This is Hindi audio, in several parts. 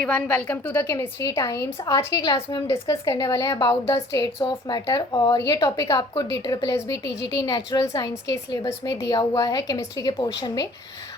Everyone, welcome to the chemistry times. आज की क्लास में हम डिस्कस करने वाले हैं about the states of matter और ये टॉपिक आपको DSSB TGT नेचुरल साइंस के सिलेबस में दिया हुआ है केमिस्ट्री के पोर्शन में।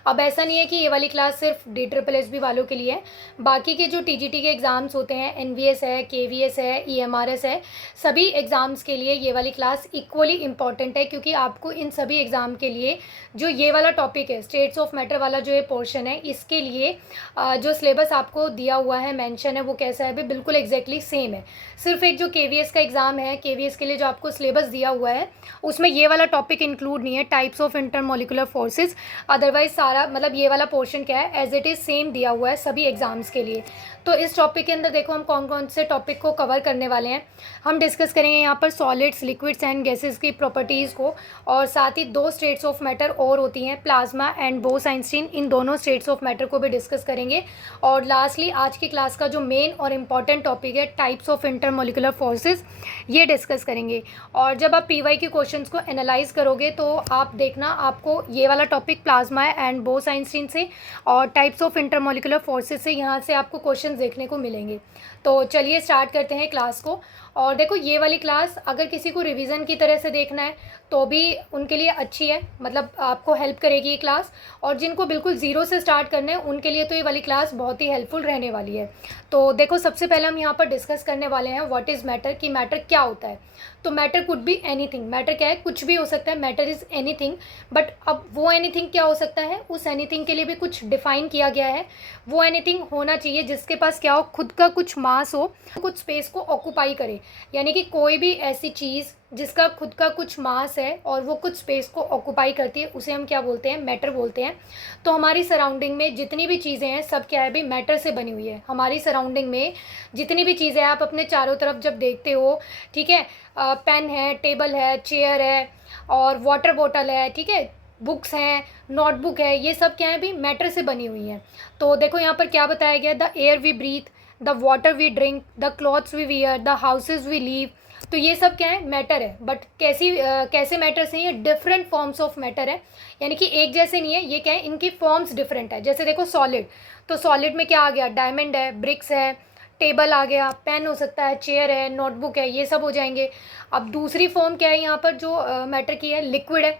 अब ऐसा नहीं है कि ये वाली क्लास सिर्फ DSSB वालों के लिए है, बाकी के जो TGT के एग्ज़ाम्स होते हैं, NVS है, KVS है, EMRS है, सभी एग्ज़ाम्स के लिए ये वाली क्लास इक्वली इम्पॉर्टेंट है, क्योंकि आपको इन सभी एग्ज़ाम के लिए जो ये वाला टॉपिक है, स्टेट्स ऑफ मैटर वाला जो ये पोर्शन है, इसके लिए जो सिलेबस आपको दिया हुआ है, मेंशन है, वो कैसा है, भी बिल्कुल एग्जैक्टली सेम है। सिर्फ एक जो KVS का एग्ज़ाम है, KVS के लिए जो आपको सिलेबस दिया हुआ है उसमें ये वाला टॉपिक इंक्लूड नहीं है, types of intermolecular forces. Otherwise सारा मतलब ये वाला पोर्शन क्या है, एज इट इज़ सेम दिया हुआ है सभी एग्ज़ाम्स के लिए। तो इस टॉपिक के अंदर देखो हम कौन कौन से टॉपिक को कवर करने वाले हैं। हम डिस्कस करेंगे यहाँ पर सॉलिड्स, लिक्विड्स एंड गैसेस की प्रॉपर्टीज़ को, और साथ ही दो स्टेट्स ऑफ मैटर और होती हैं, प्लाज्मा एंड बोस-आइंस्टीन, इन दोनों स्टेट्स ऑफ मैटर को भी डिस्कस करेंगे। और लास्टली आज की क्लास का जो मेन और इम्पॉर्टेंट टॉपिक है, टाइप्स ऑफ इंटरमोलिकुलर फोर्सेस, ये डिस्कस करेंगे। और जब आप PY के क्वेश्चंस को एनालाइज करोगे तो आप देखना आपको ये वाला टॉपिक प्लाज्मा एंड बोस-आइंस्टीन से और टाइप्स ऑफ इंटरमोलिकुलर फोर्सेस से यहाँ से आपको क्वेश्चन देखने को मिलेंगे। तो चलिए स्टार्ट करते हैं क्लास को। और देखो ये वाली क्लास अगर किसी को रिवीजन की तरह से देखना है तो भी उनके लिए अच्छी है, मतलब आपको हेल्प करेगी ये क्लास। और जिनको बिल्कुल ज़ीरो से स्टार्ट करना है उनके लिए तो ये वाली क्लास बहुत ही हेल्पफुल रहने वाली है। तो देखो सबसे पहले हम यहाँ पर डिस्कस करने वाले हैं व्हाट इज़ मैटर, कि मैटर क्या होता है। तो matter could be anything, matter क्या है, कुछ भी हो सकता है, मैटर इज़ एनीथिंग। बट अब वो एनीथिंग क्या हो सकता है, उस एनीथिंग के लिए भी कुछ डिफाइन किया गया है। वो एनीथिंग होना चाहिए जिसके पास क्या हो, खुद का कुछ मास हो, कुछ स्पेस को ऑक्यूपाई करे। यानी कि कोई भी ऐसी चीज़ जिसका खुद का कुछ मास है और वो कुछ स्पेस को ऑक्यूपाई करती है, उसे हम क्या बोलते हैं, मैटर बोलते हैं। तो हमारी सराउंडिंग में जितनी भी चीज़ें हैं सब क्या है भाई, मैटर से बनी हुई है। हमारी सराउंडिंग में जितनी भी चीज़ें हैं, आप अपने चारों तरफ जब देखते हो, ठीक है, पेन है, टेबल है, चेयर है और वाटर बॉटल है, ठीक है, बुक्स हैं, नोटबुक है, ये सब क्या है भी, मैटर से बनी हुई हैं। तो देखो यहाँ पर क्या बताया गया, the air we breathe, the water we drink, the clothes we wear, the houses we live. तो ये सब क्या है, मैटर है। बट कैसे मैटर्स हैं, ये डिफरेंट फॉर्म्स ऑफ मैटर है, यानी कि एक जैसे नहीं है, ये क्या है, इनकी फॉर्म्स डिफरेंट है। जैसे देखो सॉलिड, तो सॉलिड में क्या आ गया, डायमंड है, ब्रिक्स है, टेबल आ गया, पेन हो सकता है, चेयर है, नोटबुक है, ये सब हो जाएंगे। अब दूसरी फॉर्म क्या है यहाँ पर जो मैटर की है, लिक्विड है।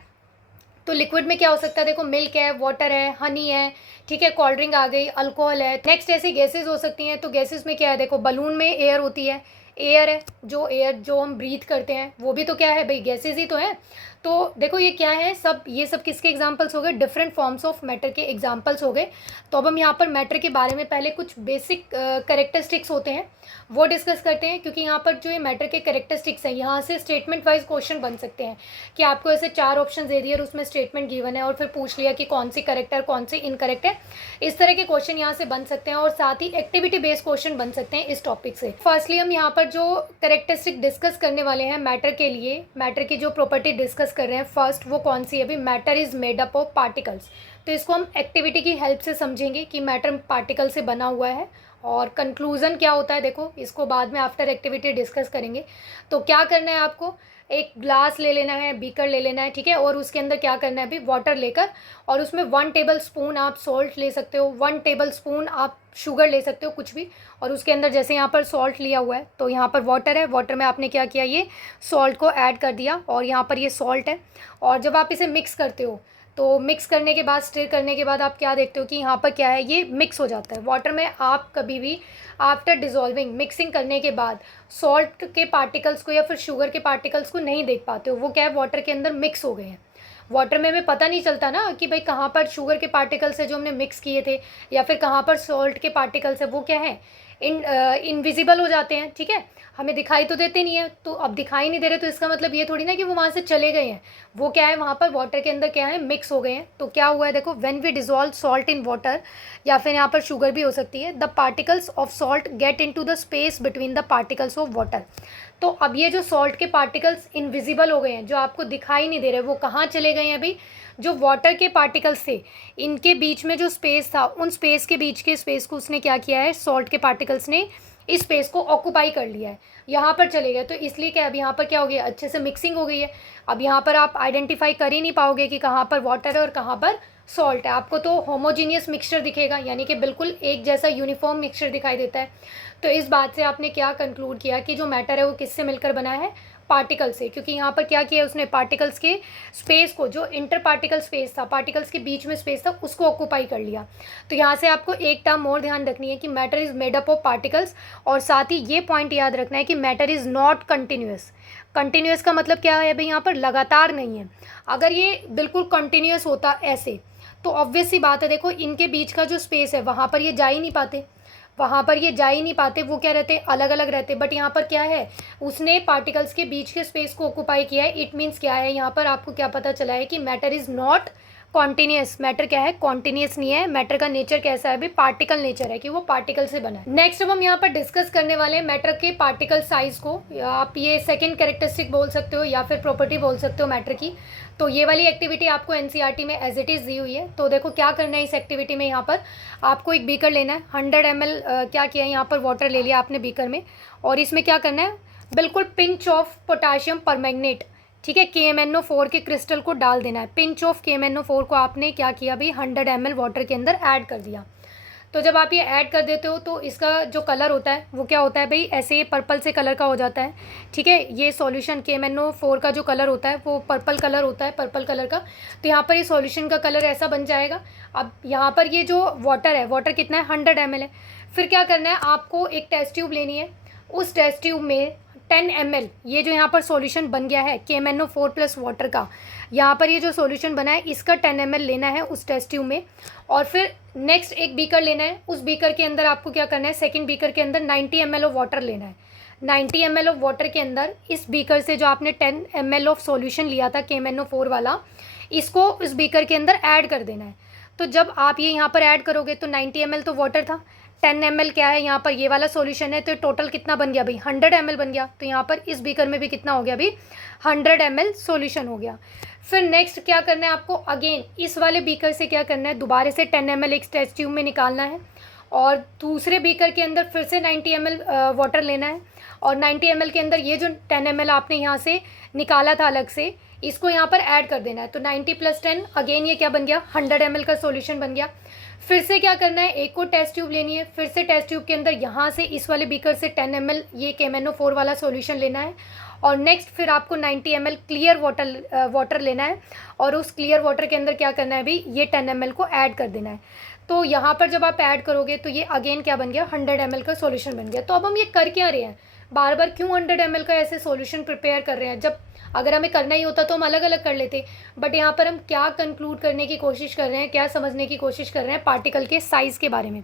तो लिक्विड में क्या हो सकता है, देखो मिल्क है, वाटर है, हनी है, ठीक है, कोल्ड ड्रिंक आ गई, अल्कोहल है। नेक्स्ट ऐसी गैसेज हो सकती हैं, तो गैसेज में क्या है, देखो बलून में एयर होती है, एयर है, जो एयर जो हम ब्रीथ करते हैं वो भी तो क्या है भाई, गैसेज ही तो है। तो देखो ये क्या है, सब ये सब किसके एग्जांपल्स हो गए, डिफरेंट फॉर्म्स ऑफ मैटर के एग्जांपल्स हो गए। तो अब हम यहाँ पर मैटर के बारे में पहले कुछ बेसिक कैरेक्टरिस्टिक्स होते हैं वो डिस्कस करते हैं, क्योंकि यहाँ पर जो ये मैटर के कैरेक्टरिस्टिक्स हैं, यहाँ से स्टेटमेंट वाइज क्वेश्चन बन सकते हैं कि आपको ऐसे 4 ऑप्शन दे दिए और उसमें स्टेटमेंट गिवन है और फिर पूछ लिया कि कौन सी करेक्ट है कौन सी इनकरेक्ट है। इस तरह के क्वेश्चन यहाँ से बन सकते हैं और साथ ही एक्टिविटी बेस्ड क्वेश्चन बन सकते हैं इस टॉपिक से। फर्स्टली हम यहाँ पर जो कैरेक्टरिस्टिक डिस्कस करने वाले हैं मैटर के लिए, मैटर की जो प्रॉपर्टी डिस्कस कर रहे हैं फर्स्ट, वो कौन सी है अभी, matter is made up of particles. तो इसको हम एक्टिविटी की हेल्प से समझेंगे कि मैटर पार्टिकल से बना हुआ है। और कंक्लूज़न क्या होता है, देखो इसको बाद में आफ्टर एक्टिविटी डिस्कस करेंगे। तो क्या करना है आपको, एक ग्लास ले लेना है, बीकर ले लेना है, ठीक है, और उसके अंदर क्या करना है अभी, वाटर लेकर, और उसमें 1 टेबल स्पून आप सॉल्ट ले सकते हो, 1 टेबल स्पून आप शुगर ले सकते हो, कुछ भी। और उसके अंदर जैसे यहाँ पर सॉल्ट लिया हुआ है तो यहाँ पर वाटर है, वाटर में आपने क्या किया, ये सॉल्ट को ऐड कर दिया और यहाँ पर ये सॉल्ट है। और जब आप इसे मिक्स करते हो तो मिक्स करने के बाद, स्टिर करने के बाद आप क्या देखते हो कि यहाँ पर क्या है, ये मिक्स हो जाता है वाटर में। आप कभी भी आफ्टर डिज़ोल्विंग, मिक्सिंग करने के बाद सॉल्ट के पार्टिकल्स को या फिर शुगर के पार्टिकल्स को नहीं देख पाते हो, वो क्या है, वाटर के अंदर मिक्स हो गए हैं। वाटर में हमें पता नहीं चलता ना कि भाई कहाँ पर शुगर के पार्टिकल्स है जो हमने मिक्स किए थे, या फिर कहाँ पर सॉल्ट के पार्टिकल्स है, वो क्या है, इनविजिबल हो जाते हैं, ठीक है, हमें दिखाई तो देते नहीं है। तो अब दिखाई नहीं दे रहे तो इसका मतलब ये थोड़ी ना कि वो वहाँ से चले गए हैं, वो क्या है, वहाँ पर वाटर के अंदर क्या है, मिक्स हो गए हैं। तो क्या हुआ है, देखो when we dissolve salt in water, या फिर यहाँ पर शुगर भी हो सकती है, the particles of salt get into the space between the particles of water. तो अब ये जो सॉल्ट के पार्टिकल्स इनविजिबल हो गए हैं, जो आपको दिखाई नहीं दे रहे, वो कहाँ चले गए हैं अभी, जो वाटर के पार्टिकल्स थे इनके बीच में जो स्पेस था, उन स्पेस के बीच के स्पेस को उसने क्या किया है, सॉल्ट के पार्टिकल्स ने इस स्पेस को ऑक्यूपाई कर लिया है, यहाँ पर चले गए। तो इसलिए क्या, अब यहाँ पर क्या हो गया, अच्छे से मिक्सिंग हो गई है। अब यहाँ पर आप आइडेंटिफाई कर ही नहीं पाओगे कि कहाँ पर वाटर है और कहाँ पर सॉल्ट है। आपको तो होमोजीनियस मिक्सचर दिखेगा, यानी कि बिल्कुल एक जैसा यूनिफॉर्म मिक्सचर दिखाई देता है। तो इस बात से आपने क्या कंक्लूड किया कि जो मैटर है वो किससे मिलकर बना है, पार्टिकल से। क्योंकि यहाँ पर क्या किया उसने, पार्टिकल्स के स्पेस को, जो इंटर पार्टिकल स्पेस था, पार्टिकल्स के बीच में स्पेस था, उसको ऑक्यूपाई कर लिया। तो यहाँ से आपको एक टर्म और ध्यान रखनी है कि matter is made up of particles, और साथ ही ये पॉइंट याद रखना है कि matter is not continuous. Continuous का मतलब क्या है भाई, यहाँ पर लगातार नहीं है। अगर ये बिल्कुल कंटिन्यूस होता ऐसे, तो ऑब्वियस सी बात है, देखो इनके बीच का जो स्पेस है वहाँ पर ये जा ही नहीं पाते, वहाँ पर ये जा ही नहीं पाते, वो क्या रहते, अलग अलग रहते। बट यहाँ पर क्या है, उसने पार्टिकल्स के बीच के स्पेस को ऑक्यूपाई किया है। इट मीन्स क्या है, यहाँ पर आपको क्या पता चला है कि matter is not continuous. Matter क्या है, कॉन्टिन्यूस नहीं है। मैटर का नेचर कैसा है भाई, पार्टिकल नेचर है, कि वो पार्टिकल से बना है। नेक्स्ट अब हम यहाँ पर डिस्कस करने वाले हैं मैटर के पार्टिकल साइज को। आप ये सेकंड कैरेक्टरिस्टिक बोल सकते हो या फिर प्रॉपर्टी बोल सकते हो मैटर की। तो ये वाली एक्टिविटी आपको एनसीईआरटी में एज इट इज़ दी हुई है। तो देखो क्या करना है इस एक्टिविटी में, यहाँ पर आपको एक बीकर लेना है, 100 ml क्या किया है यहाँ पर, वाटर ले लिया आपने बीकर में, और इसमें क्या करना है, बिल्कुल पिंच ऑफ पोटाशियम परमैंगनेट, ठीक है, KMnO4 के क्रिस्टल को डाल देना है। पिंच ऑफ KMnO4 को आपने क्या किया भाई, 100 ml वाटर के अंदर ऐड कर दिया। तो जब आप ये ऐड कर देते हो तो इसका जो कलर होता है वो क्या होता है भाई, ऐसे पर्पल से कलर का हो जाता है, ठीक है। ये सॉल्यूशन KMnO4 का जो कलर होता है वो पर्पल कलर होता है, पर्पल कलर का। तो यहाँ पर ये सॉल्यूशन का कलर ऐसा बन जाएगा। अब यहाँ पर ये जो वाटर है, वाटर कितना है, 100 ml है। फिर क्या करना है, आपको एक टेस्ट ट्यूब लेनी है। उस टेस्ट ट्यूब में 10 ml, ये जो यहाँ पर सॉल्यूशन बन गया है KMnO4 प्लस वाटर का, यहाँ पर ये जो सॉल्यूशन बना है इसका 10 ml लेना है उस टेस्ट ट्यूब में। और फिर नेक्स्ट एक बीकर लेना है, उस बीकर के अंदर आपको क्या करना है, सेकंड बीकर के अंदर 90 ml ऑफ वाटर लेना है। 90 ml ऑफ वाटर के अंदर इस बीकर से जो आपने 10 ml ऑफ सॉल्यूशन लिया था KMnO4 वाला, इसको इस बीकर के अंदर ऐड कर देना है। तो जब आप ये यहाँ पर ऐड करोगे तो 90 ml तो वाटर था, 10 ml क्या है यहाँ पर, ये वाला सॉल्यूशन है, तो टोटल कितना बन गया भाई, 100 ml बन गया। तो यहाँ पर इस बीकर में भी कितना हो गया भाई, 100 ml सॉल्यूशन हो गया। फिर नेक्स्ट क्या करना है आपको, अगेन इस वाले बीकर से क्या करना है, दोबारा से 10 ml एक टेस्ट ट्यूब में निकालना है, और दूसरे बीकर के अंदर फिर से 90 ml वाटर लेना है, और 90 ml के अंदर ये जो 10 ml आपने यहाँ से निकाला था अलग से, इसको यहाँ पर ऐड कर देना है। तो 90 + 10 अगेन ये क्या बन गया, 100 ml का सॉल्यूशन बन गया। फिर से क्या करना है, एक को टेस्ट ट्यूब लेनी है, फिर से टेस्ट ट्यूब के अंदर यहाँ से इस वाले बीकर से 10 ml ये KMnO4 वाला सॉल्यूशन लेना है, और नेक्स्ट फिर आपको 90 ml क्लियर वाटर लेना है, और उस क्लियर वाटर के अंदर क्या करना है भाई, ये 10 ml को ऐड कर देना है। तो यहाँ पर जब आप ऐड करोगे तो ये अगेन क्या बन गया, 100 ml का सॉल्यूशन बन गया। तो अब हम ये कर क्या रहे हैं, बार बार क्यों 100 ml का ऐसे सॉल्यूशन प्रिपेयर कर रहे हैं, जब अगर हमें करना ही होता तो हम अलग अलग कर लेते। बट यहाँ पर हम क्या कंक्लूड करने की कोशिश कर रहे हैं, क्या समझने की कोशिश कर रहे हैं, पार्टिकल के साइज़ के बारे में।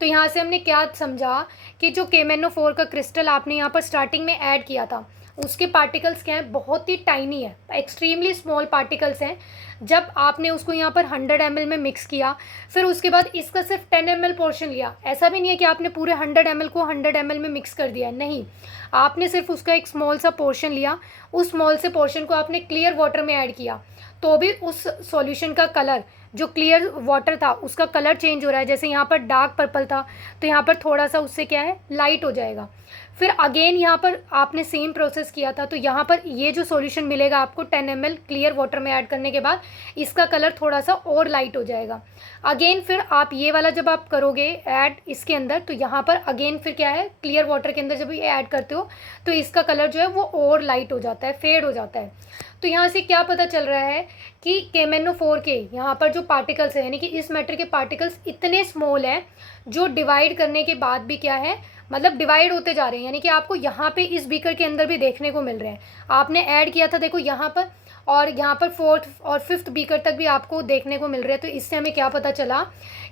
तो यहाँ से हमने क्या समझा कि जो KMnO4 का क्रिस्टल आपने यहाँ पर स्टार्टिंग में ऐड किया था, उसके पार्टिकल्स क्या हैं, बहुत ही टाइनी है, एक्सट्रीमली स्मॉल पार्टिकल्स हैं। जब आपने उसको यहाँ पर 100 ml में मिक्स किया, फिर उसके बाद इसका सिर्फ 10 ml पोर्शन लिया। ऐसा भी नहीं है कि आपने पूरे 100 ml को 100 ml में मिक्स कर दिया है, नहीं, आपने सिर्फ उसका एक स्मॉल सा पोर्शन लिया, उस स्मॉल से पोर्शन को आपने क्लियर वाटर में ऐड किया, तो भी उस सॉल्यूशन का कलर, जो क्लियर वाटर था उसका कलर चेंज हो रहा है। जैसे यहाँ पर डार्क पर्पल था तो यहाँ पर थोड़ा सा उससे क्या है, लाइट हो जाएगा। फिर अगेन यहाँ पर आपने सेम प्रोसेस किया था, तो यहाँ पर ये जो सॉल्यूशन मिलेगा आपको 10 ml क्लियर वाटर में ऐड करने के बाद, इसका कलर थोड़ा सा और लाइट हो जाएगा। अगेन फिर आप ये वाला जब आप करोगे ऐड इसके अंदर, तो यहाँ पर अगेन फिर क्या है, क्लियर वाटर के अंदर जब ये ऐड करते हो तो इसका कलर जो है वो और लाइट हो जाता है, फेड हो जाता है। तो यहाँ से क्या पता चल रहा है कि KMnO4 के यहाँ पर जो पार्टिकल्स हैं, यानी कि इस मैटर के पार्टिकल्स इतने स्मॉल हैं, जो डिवाइड करने के बाद भी क्या है, मतलब डिवाइड होते जा रहे हैं, यानी कि आपको यहाँ पे इस बीकर के अंदर भी देखने को मिल रहे हैं। आपने ऐड किया था देखो यहाँ पर, और यहाँ पर 4th और 5th बीकर तक भी आपको देखने को मिल रहे हैं। तो इससे हमें क्या पता चला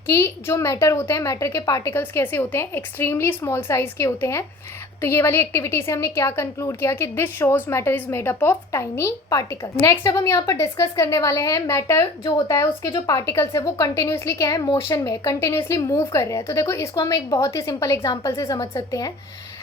कि जो मैटर होते हैं, मैटर के पार्टिकल्स कैसे होते हैं, एक्सट्रीमली स्मॉल साइज़ के होते हैं। तो ये वाली एक्टिविटी से हमने क्या कंक्लूड किया कि this shows matter is made up of tiny particle. Next अब हम यहाँ पर डिस्कस करने वाले हैं, मैटर जो होता है उसके जो पार्टिकल्स है वो कंटिन्यूसली क्या है, मोशन में, कंटिन्यूसली मूव कर रहे हैं। तो देखो इसको हम एक बहुत ही सिंपल एग्जांपल से समझ सकते हैं।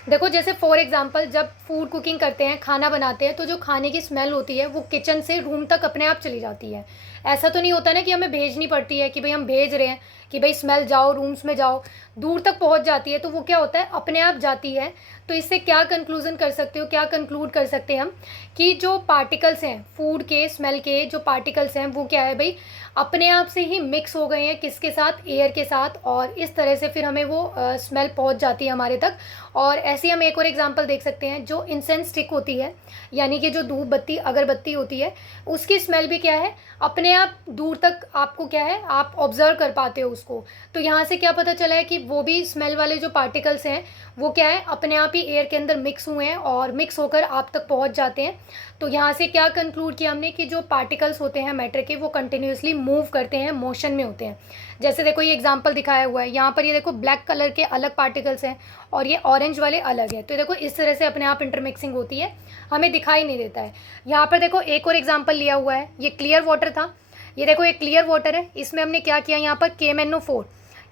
देखो जैसे फॉर एग्जांपल जब फूड कुकिंग करते हैं, खाना बनाते हैं, तो जो खाने की स्मेल होती है वो किचन से रूम तक अपने आप चली जाती है। ऐसा तो नहीं होता ना कि हमें भेजनी पड़ती है कि भाई हम भेज रहे हैं कि भाई स्मेल जाओ रूम्स में जाओ, दूर तक पहुंच जाती है। तो वो क्या होता है, अपने आप जाती है। तो इससे क्या कंक्लूजन कर सकते हो, क्या कंक्लूड कर सकते हैं हम कि जो पार्टिकल्स हैं फूड के, स्मेल के जो पार्टिकल्स हैं वो क्या है भाई, अपने आप से ही मिक्स हो गए हैं, किसके साथ, एयर के साथ, और इस तरह से फिर हमें वो स्मेल पहुंच जाती है हमारे तक। और ऐसे ही हम एक और एग्जांपल देख सकते हैं, जो इंसेंस स्टिक होती है, यानी कि जो धूप बत्ती अगरबत्ती होती है, उसकी स्मेल भी क्या है, अपने आप दूर तक आपको क्या है, आप ऑब्जर्व कर पाते हो उसको। तो यहाँ से क्या पता चला है कि वो भी स्मेल वाले जो पार्टिकल्स हैं वो क्या है, अपने आप ही एयर के अंदर मिक्स हुए हैं और मिक्स होकर आप तक पहुँच जाते हैं। तो यहाँ से क्या कंक्लूड किया हमने कि जो पार्टिकल्स होते हैं मैटर के, वो कंटिन्यूसली मूव करते हैं, मोशन में होते हैं। जैसे देखो ये एग्जांपल दिखाया हुआ है यहाँ पर, ये देखो ब्लैक कलर के अलग पार्टिकल्स हैं और ये ऑरेंज वाले अलग है। तो देखो इस तरह से अपने आप इंटरमिक्सिंग होती है, हमें दिखाई नहीं देता है। यहाँ पर देखो एक और एग्जाम्पल लिया हुआ है, ये क्लियर वाटर था, ये देखो एक क्लियर वाटर है, इसमें हमने क्या किया, यहाँ पर KMnO4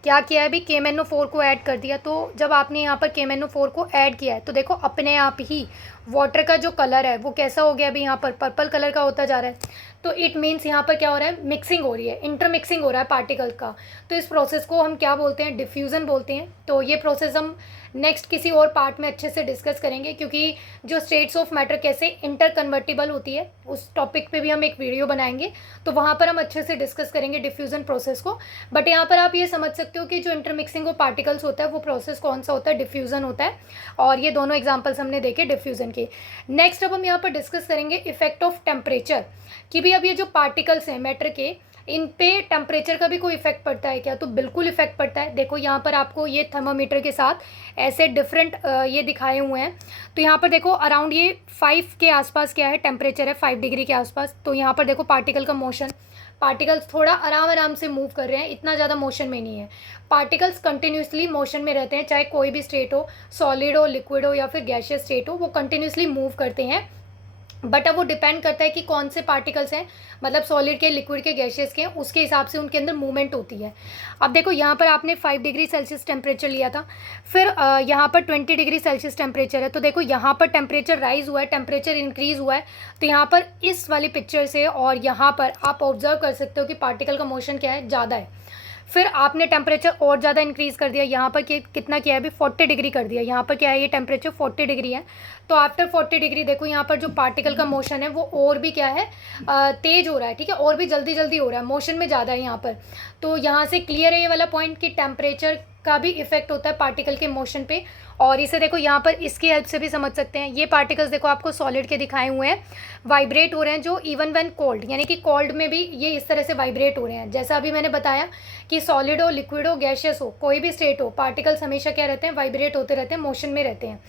क्या किया है अभी, KMnO4 को ऐड कर दिया। तो जब आपने यहाँ पर KMnO4 को ऐड किया है तो देखो अपने आप ही वाटर का जो कलर है वो कैसा हो गया, अभी यहाँ पर पर्पल कलर का होता जा रहा है। तो इट मीन्स यहाँ पर क्या हो रहा है, मिक्सिंग हो रही है, इंटरमिक्सिंग हो रहा है पार्टिकल का। तो इस प्रोसेस को हम क्या बोलते हैं, डिफ्यूज़न बोलते हैं। तो ये प्रोसेस हम नेक्स्ट किसी और पार्ट में अच्छे से डिस्कस करेंगे, क्योंकि जो स्टेट्स ऑफ मैटर कैसे इंटर कन्वर्टिबल होती है उस टॉपिक पे भी हम एक वीडियो बनाएंगे, तो वहाँ पर हम अच्छे से डिस्कस करेंगे डिफ्यूज़न प्रोसेस को। बट यहाँ पर आप ये समझ सकते हो कि जो इंटरमिक्सिंग ऑफ पार्टिकल्स होता है वो प्रोसेस कौन सा होता है, डिफ्यूज़न होता है। और ये दोनों एग्जाम्पल्स हमने देखे डिफ्यूज़न के। नेक्स्ट अब हम यहाँ पर डिस्कस करेंगे इफेक्ट ऑफ टेम्परेचर, कि भी अब ये जो पार्टिकल्स हैं मैटर के, इन पे टेम्परेचर का भी कोई इफेक्ट पड़ता है क्या। तो बिल्कुल इफेक्ट पड़ता है। देखो यहाँ पर आपको ये थर्मामीटर के साथ ऐसे डिफरेंट ये दिखाए हुए हैं। तो यहाँ पर देखो अराउंड ये 5 के आसपास क्या है, टेम्परेचर है 5 डिग्री के आसपास। तो यहाँ पर देखो पार्टिकल का मोशन, पार्टिकल्स थोड़ा आराम आराम से मूव कर रहे हैं, इतना ज़्यादा मोशन में नहीं है। पार्टिकल्स कंटिन्यूसली मोशन में रहते हैं, चाहे कोई भी स्टेट हो, सॉलिड हो, लिक्विड हो या फिर गैशियस स्टेट हो, वो कंटिन्यूसली मूव करते हैं। बट अब वो डिपेंड करता है कि कौन से पार्टिकल्स हैं, मतलब सॉलिड के, लिक्विड के, गैशियस के, उसके हिसाब से उनके अंदर मूवमेंट होती है। अब देखो यहाँ पर आपने 5 डिग्री सेल्सियस टेम्परेचर लिया था, फिर यहाँ पर 20 डिग्री सेल्सियस टेम्परेचर है। तो देखो यहाँ पर टेम्परेचर राइज हुआ है, टेम्परेचर इंक्रीज़ हुआ है। तो यहाँ पर इस वाली पिक्चर से और यहाँ पर आप ऑब्जर्व कर सकते हो कि पार्टिकल का मोशन क्या है, ज़्यादा है। फिर आपने टेम्परेचर और ज़्यादा इंक्रीज़ कर दिया, यहाँ पर कितना किया है अभी, 40 डिग्री कर दिया। यहाँ पर क्या है, ये टेम्परेचर 40 डिग्री है। तो आफ्टर 40 डिग्री देखो यहाँ पर जो पार्टिकल का मोशन है वो और भी क्या है, तेज़ हो रहा है, ठीक है, और भी जल्दी जल्दी हो रहा है, मोशन में ज़्यादा है यहाँ पर। तो यहाँ से क्लियर है ये वाला पॉइंट कि टेम्परेचर का भी इफेक्ट होता है पार्टिकल के मोशन पे। और इसे देखो यहाँ पर इसकी हेल्प से भी समझ सकते हैं। ये पार्टिकल्स देखो आपको सॉलिड के दिखाए हुए हैं, वाइब्रेट हो रहे हैं, जो इवन व्हेन कोल्ड, यानी कि कोल्ड में भी ये इस तरह से वाइब्रेट हो रहे हैं। जैसा अभी मैंने बताया कि सॉलिड हो, लिक्विड हो, गैशियस हो, कोई भी स्टेट हो, पार्टिकल्स हमेशा क्या रहते हैं, वाइब्रेट होते रहते हैं, मोशन में रहते हैं।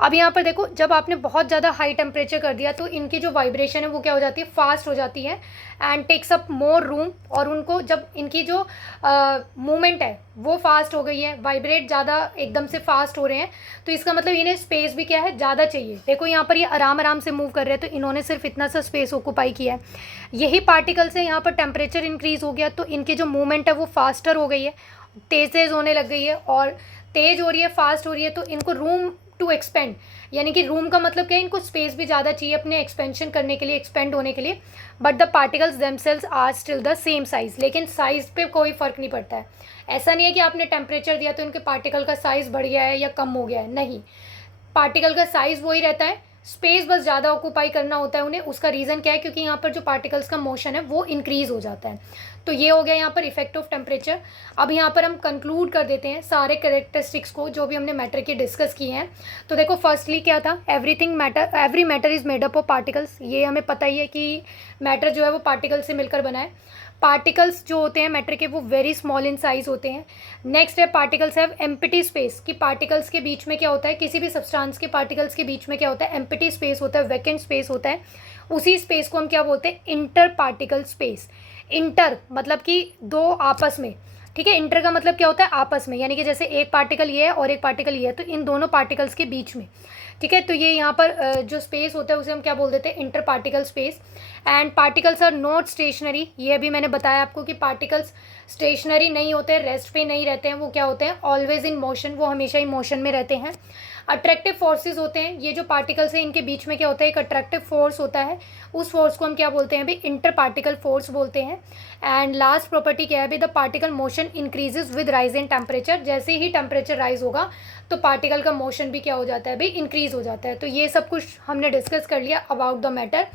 अब यहाँ पर देखो जब आपने बहुत ज़्यादा हाई टेम्परेचर कर दिया तो इनकी जो वाइब्रेशन है वो क्या हो जाती है, फास्ट हो जाती है and takes up more room. और उनको जब इनकी जो मूवमेंट है वो फास्ट हो गई है, वाइब्रेट ज़्यादा एकदम से फास्ट हो रहे हैं, तो इसका मतलब इन्हें स्पेस भी क्या है, ज़्यादा चाहिए। देखो यहाँ पर ये आराम आराम से मूव कर रहे हैं, तो इन्होंने सिर्फ इतना सा स्पेस ऑक्यूपाई किया है। यही पार्टिकल्स है, यहाँ पर टेम्परेचर इंक्रीज़ हो गया तो इनकी जो मूवमेंट है वो फास्टर हो गई है, तेज़ तेज़ होने लग गई है, और तेज़ हो रही है, फास्ट हो रही है, तो इनको रूम टू एक्सपेंड, यानी कि रूम का मतलब क्या है, इनको स्पेस भी ज़्यादा चाहिए अपने एक्सपेंशन करने के लिए, एक्सपेंड होने के लिए। But the particles themselves are still the same size, लेकिन साइज़ पे कोई फ़र्क नहीं पड़ता है। ऐसा नहीं है कि आपने टेम्परेचर दिया तो इनके पार्टिकल का साइज़ बढ़ गया है या कम हो गया है, नहीं, पार्टिकल का साइज़ वही रहता है, स्पेस बस ज़्यादा ऑक्यूपाई करना होता है उन्हें। उसका रीज़न क्या है, क्योंकि यहाँ पर जो पार्टिकल्स का मोशन है वो इंक्रीज़ हो जाता है। तो ये हो गया यहाँ पर इफेक्ट ऑफ टेम्परेचर। अब यहाँ पर हम कंक्लूड कर देते हैं सारे कैरेक्टरिस्टिक्स को जो भी हमने मैटर के डिस्कस किए हैं। तो देखो फर्स्टली क्या था, everything matter, every matter is made up of particles. ये हमें पता ही है कि मैटर जो है वो पार्टिकल से मिलकर बना है। पार्टिकल्स जो होते हैं मैटर के वो वेरी स्मॉल इन साइज होते हैं। नेक्स्ट है पार्टिकल्स हैव एम्प्टी स्पेस, कि पार्टिकल्स के बीच में क्या होता है, किसी भी सब्सटेंस के पार्टिकल्स के बीच में क्या होता है, एम्प्टी स्पेस होता है, वैकेंट स्पेस होता है। उसी स्पेस को हम क्या बोलते हैं, इंटर पार्टिकल स्पेस। इंटर मतलब कि दो आपस में, ठीक है, इंटर का मतलब क्या होता है, आपस में, यानी कि जैसे एक पार्टिकल ये है और एक पार्टिकल ये है, तो इन दोनों पार्टिकल्स के बीच में, ठीक है। तो ये यहाँ पर जो स्पेस होता है उसे हम क्या बोल देते हैं, inter particle space. And particles are not stationary, ये अभी मैंने बताया आपको कि पार्टिकल्स स्टेशनरी नहीं होते, रेस्ट पे नहीं रहते हैं, वो क्या होते हैं, ऑलवेज इन मोशन, वो हमेशा ही मोशन में रहते हैं। अट्रैक्टिव फोर्सेस होते हैं, ये जो पार्टिकल्स हैं इनके बीच में क्या होता है, एक अट्रैक्टिव फोर्स होता है, उस फोर्स को हम क्या बोलते हैं, अभी इंटर पार्टिकल फोर्स बोलते हैं। एंड लास्ट प्रॉपर्टी क्या है अभी, the particle motion increases with rise in temperature. जैसे ही टेम्परेचर राइज होगा तो पार्टिकल का मोशन भी क्या हो जाता है, अभी इंक्रीज इंक्रीज़ हो जाता है। तो ये सब कुछ हमने डिस्कस कर लिया अबाउट द मैटर।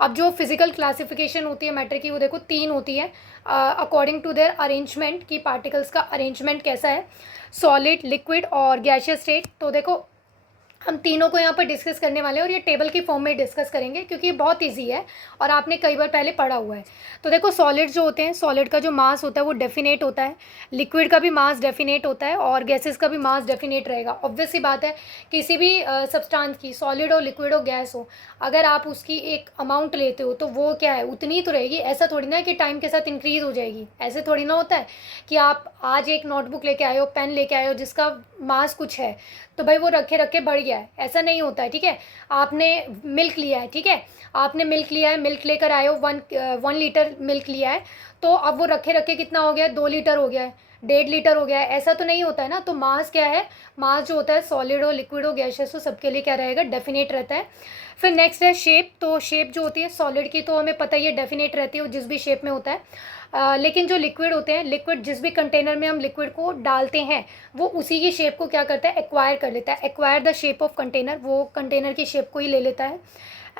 अब जो फिजिकल क्लासिफिकेशन होती है मैटर की वो देखो 3 होती है अकॉर्डिंग टू देयर अरेंजमेंट, कि पार्टिकल्स का अरेंजमेंट कैसा है, सॉलिड, लिक्विड और गैसियस स्टेट। तो देखो हम तीनों को यहाँ पर डिस्कस करने वाले हैं और ये टेबल की फॉर्म में डिस्कस करेंगे क्योंकि ये बहुत इजी है और आपने कई बार पहले पढ़ा हुआ है। तो देखो सॉलिड जो होते हैं, सॉलिड का जो मास होता है वो डेफिनेट होता है, लिक्विड का भी मास डेफिनेट होता है और गैसेस का भी मास डेफिनेट रहेगा। ऑब्वियस सी बात है, किसी भी सब्सटेंस की, सॉलिड हो, लिक्विड हो, गैस हो, अगर आप उसकी एक अमाउंट लेते हो तो वो क्या है, उतनी ही तो रहेगी। ऐसा थोड़ी ना है कि टाइम के साथ इंक्रीज़ हो जाएगी, ऐसे थोड़ी ना होता है कि आप आज एक नोटबुक लेके आए हो, पेन लेके आए हो जिसका मास कुछ है तो भाई वो रखे रखे बढ़ गया है, ऐसा नहीं होता है। ठीक है, आपने मिल्क लिया है, ठीक है, आपने मिल्क लिया है, मिल्क लेकर आए हो, 1 लीटर मिल्क लिया है, तो अब वो रखे रखे कितना हो गया है, 2 लीटर हो गया है, 1.5 लीटर हो गया है, ऐसा तो नहीं होता है ना। तो मास क्या है, मास जो होता है सॉलिड हो, लिक्विड हो, गैसेस हो, सबके लिए क्या रहेगा, डेफिनेट रहता है। फिर नेक्स्ट है शेप। तो शेप जो होती है सॉलिड की तो हमें पता ही है डेफिनेट रहती है, वो जिस भी शेप में होता है। लेकिन जो लिक्विड होते हैं, लिक्विड जिस भी कंटेनर में हम लिक्विड को डालते हैं वो उसी की शेप को क्या करता है, एक्वायर कर लेता है। Acquire the shape of container, वो कंटेनर की शेप को ही ले लेता है।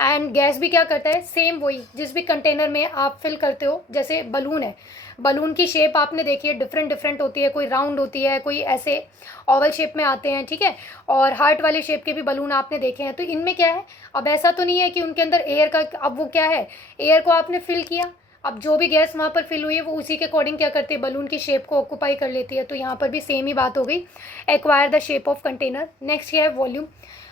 एंड गैस भी क्या करता है, सेम वही, जिस भी कंटेनर में आप फिल करते हो, जैसे बलून है, बलून की शेप आपने देखी है डिफरेंट डिफरेंट होती है, कोई राउंड होती है, कोई ऐसे ओवल शेप में आते हैं, ठीक है, और हार्ट वाले शेप के भी बलून आपने देखे हैं। तो इनमें क्या है, अब ऐसा तो नहीं है कि उनके अंदर एयर का, अब वो क्या है, एयर को आपने फिल किया, अब जो भी गैस वहाँ पर फिल हुई है वो उसी के अकॉर्डिंग क्या करती है, बलून की शेप को ऑक्यूपाई कर लेती है। तो यहाँ पर भी सेम ही बात हो गई, acquire the shape of container. Next क्या है, वॉल्यूम।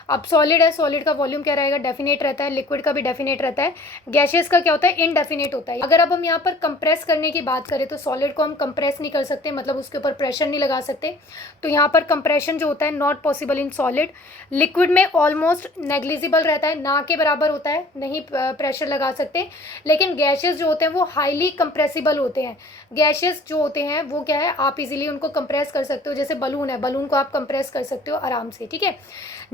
अब सॉलिड है, सॉलिड का वॉल्यूम क्या रहेगा, डेफिनेट रहता है, लिक्विड का भी डेफिनेट रहता है, गैसेस का क्या होता है, इनडेफिनेट होता है। अगर अब हम यहाँ पर कंप्रेस करने की बात करें तो सॉलिड को हम कंप्रेस नहीं कर सकते, मतलब उसके ऊपर प्रेशर नहीं लगा सकते, तो यहाँ पर कंप्रेशन जो होता है not possible in solid. Liquid में ऑलमोस्ट नेग्लिजिबल रहता है, ना के बराबर होता है, नहीं प्रेशर लगा सकते। लेकिन गैसेस जो होते हैं वो हाईली कंप्रेसिबल होते हैं। गैसेस जो होते हैं वो क्या है, आप इजीली उनको कंप्रेस कर सकते हो, जैसे बलून है, बलून को आप कंप्रेस कर सकते हो आराम से, ठीक है।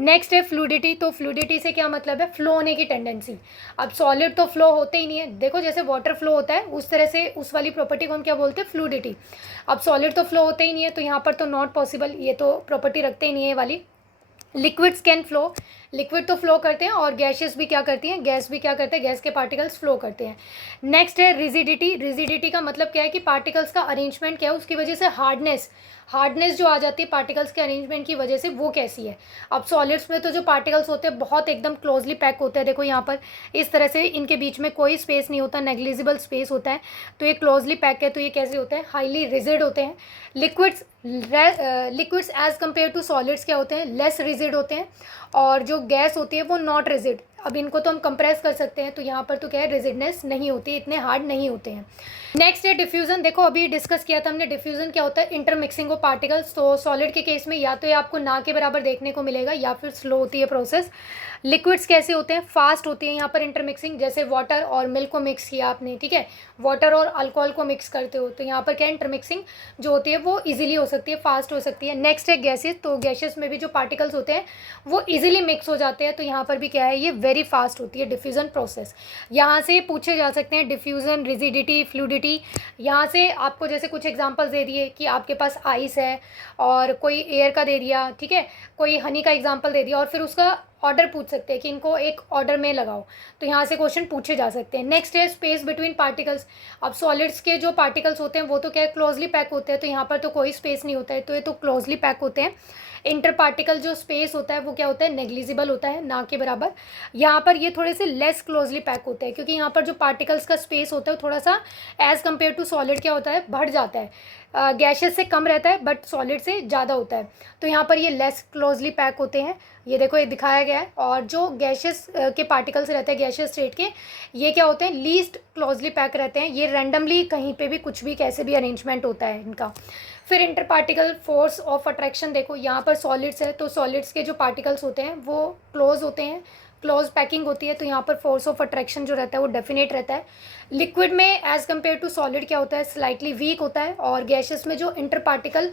नेक्स्ट है फ्लूइडिटी। तो फ्लूइडिटी से क्या मतलब है, फ्लो होने की टेंडेंसी। अब सॉलिड तो फ्लो होते ही नहीं है, देखो जैसे वाटर फ्लो होता है उस तरह से उस वाली प्रॉपर्टी को हम क्या बोलते हैं, फ्लूइडिटी। अब सॉलिड तो फ्लो होते ही नहीं है तो यहाँ पर तो नॉट पॉसिबल, ये तो प्रॉपर्टी रखते ही नहीं है ये वाली। लिक्विड्स कैन फ्लो, लिक्विड तो फ्लो करते हैं और गैसेस भी क्या करती हैं, गैस भी क्या करते हैं, गैस के पार्टिकल्स फ्लो करते हैं। नेक्स्ट है रिजिडिटी। रिजिडिटी का मतलब क्या है कि पार्टिकल्स का अरेंजमेंट क्या है, उसकी वजह से हार्डनेस, हार्डनेस जो आ जाती है पार्टिकल्स के अरेंजमेंट की वजह से, वो कैसी है। अब सॉलिड्स में तो जो पार्टिकल्स होते हैं बहुत एकदम क्लोजली पैक होते हैं, देखो यहाँ पर इस तरह से इनके बीच में कोई स्पेस नहीं होता, नेग्लिजिबल स्पेस होता है, तो ये क्लोजली पैक है, तो ये कैसे होते हैं, हाईली रिजिड होते हैं। Liquids, liquids as compared to solids क्या होते हैं, लेस रिजिड होते हैं, और जो गैस होती है वो नॉट रिजिड। अब इनको तो हम कंप्रेस कर सकते हैं, तो यहाँ पर तो क्या है, रिजिडनेस नहीं होती, इतने हार्ड नहीं होते हैं। नेक्स्ट है डिफ्यूजन। देखो अभी डिस्कस किया था हमने, डिफ्यूजन क्या होता है, इंटरमिक्सिंग ऑफ पार्टिकल्स। तो सॉलिड के केस में या तो ये आपको ना के बराबर देखने को मिलेगा या फिर स्लो होती है प्रोसेस। लिक्विड्स कैसे होते हैं, फास्ट होती है यहाँ पर इंटरमिक्सिंग, जैसे वाटर और मिल्क को मिक्स किया आपने, ठीक है, वाटर और अल्कोहल को मिक्स करते हो, तो यहाँ पर क्या इंटरमिक्सिंग जो होती है वो इजीली हो सकती है, फास्ट हो सकती है। नेक्स्ट है गैसेस। तो गैसेस में भी जो पार्टिकल्स होते हैं वो इजीली मिक्स हो जाते हैं, तो यहाँ पर भी क्या है, ये वेरी फास्ट होती है डिफ्यूजन प्रोसेस। यहाँ से पूछे जा सकते हैं डिफ्यूजन, रिजिडिटी, फ्लूइडिटी। यहाँ से आपको जैसे कुछ एग्जांपल्स दे दिए कि आपके पास आइस है और कोई एयर का दे दिया, ठीक है, कोई हनी का एग्जांपल दे दिया, और फिर उसका ऑर्डर पूछ सकते हैं कि इनको एक ऑर्डर में लगाओ, तो यहाँ से क्वेश्चन पूछे जा सकते हैं। नेक्स्ट है स्पेस बिटवीन पार्टिकल्स। अब सॉलिड्स के जो पार्टिकल्स होते हैं वो तो क्या है, क्लोजली पैक होते हैं, तो यहाँ पर तो कोई स्पेस नहीं होता है, तो ये तो क्लोजली पैक होते हैं। इंटर पार्टिकल जो स्पेस होता है वो क्या होता है, नेग्लिजिबल होता है, ना के बराबर। यहाँ पर ये थोड़े से लेस क्लोजली पैक होते हैं, क्योंकि यहाँ पर जो पार्टिकल्स का स्पेस होता है थोड़ा सा एज़ कम्पेयर टू सॉलिड क्या होता है, बढ़ जाता है, गैसेस से कम रहता है बट सॉलिड से ज़्यादा होता है, तो यहाँ पर ये लेस क्लोजली पैक होते हैं, ये देखो ये दिखाया गया है। और जो गैसेस के पार्टिकल्स रहते हैं गैसेस स्टेट के, ये क्या होते हैं, लीस्ट क्लोजली पैक रहते हैं, ये रैंडमली कहीं पे भी कुछ भी कैसे भी अरेंजमेंट होता है इनका। फिर inter particle force of attraction. देखो यहाँ पर सॉलिड्स है तो सॉलिड्स के जो पार्टिकल्स होते हैं वो क्लोज होते हैं, क्लोज पैकिंग होती है, तो यहाँ पर फोर्स ऑफ अट्रैक्शन जो रहता है वो डेफिनेट रहता है। लिक्विड में एज़ कम्पेयर टू सॉलिड क्या होता है, स्लाइटली वीक होता है, और गैसेस में जो इंटर पार्टिकल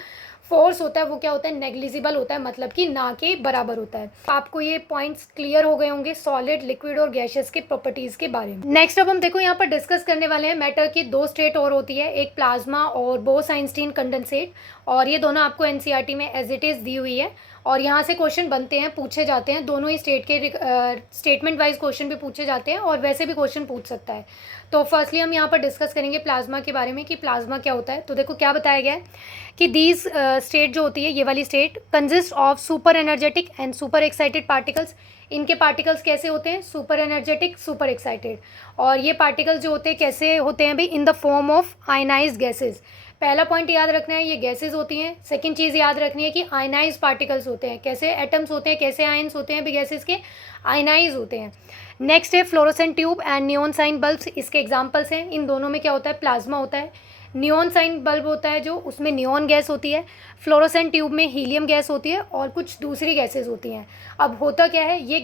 फोर्स होता है वो क्या होता है, नेग्लिजिबल होता है, मतलब कि ना के बराबर होता है। आपको ये पॉइंट्स क्लियर हो गए होंगे सॉलिड, लिक्विड और गैसेस के प्रॉपर्टीज के बारे में। नेक्स्ट अब हम देखो यहाँ पर डिस्कस करने वाले हैं मैटर की 2 स्टेट और होती है, एक प्लाज्मा और बोस-आइंस्टीन कंडेंसेट, और ये दोनों आपको एनसीईआरटी में एज इट इज़ दी हुई है, और यहाँ से क्वेश्चन बनते हैं, पूछे जाते हैं, दोनों ही स्टेट के स्टेटमेंट वाइज क्वेश्चन भी पूछे जाते हैं और वैसे भी क्वेश्चन पूछ सकता है। तो फर्स्टली हम यहाँ पर डिस्कस करेंगे प्लाज्मा के बारे में कि प्लाज्मा क्या होता है। तो देखो क्या बताया गया है कि दीज स्टेट जो होती है, ये वाली state consist of super energetic and super excited particles. इनके पार्टिकल्स कैसे होते हैं? Super energetic, super excited. और ये पार्टिकल्स जो होते हैं कैसे होते हैं भाई? In the form of ionised gases. पहला पॉइंट याद रखना है, ये गैसेज होती हैं। सेकंड चीज़ याद रखनी है कि आयनाइज पार्टिकल्स होते हैं। कैसे एटम्स होते हैं, कैसे आयंस होते हैं भी गैसेज के? आयनाइज होते हैं। नेक्स्ट है fluorescent tube and neon sign bulbs, इसके एग्जांपल्स हैं। इन दोनों में क्या होता है? प्लाज्मा होता है। नियॉन साइन बल्ब होता है जो, उसमें नियॉन गैस होती है। फ्लोरोसेंट ट्यूब में हीलियम गैस होती है और कुछ दूसरी गैसेज होती हैं। अब होता क्या है, ये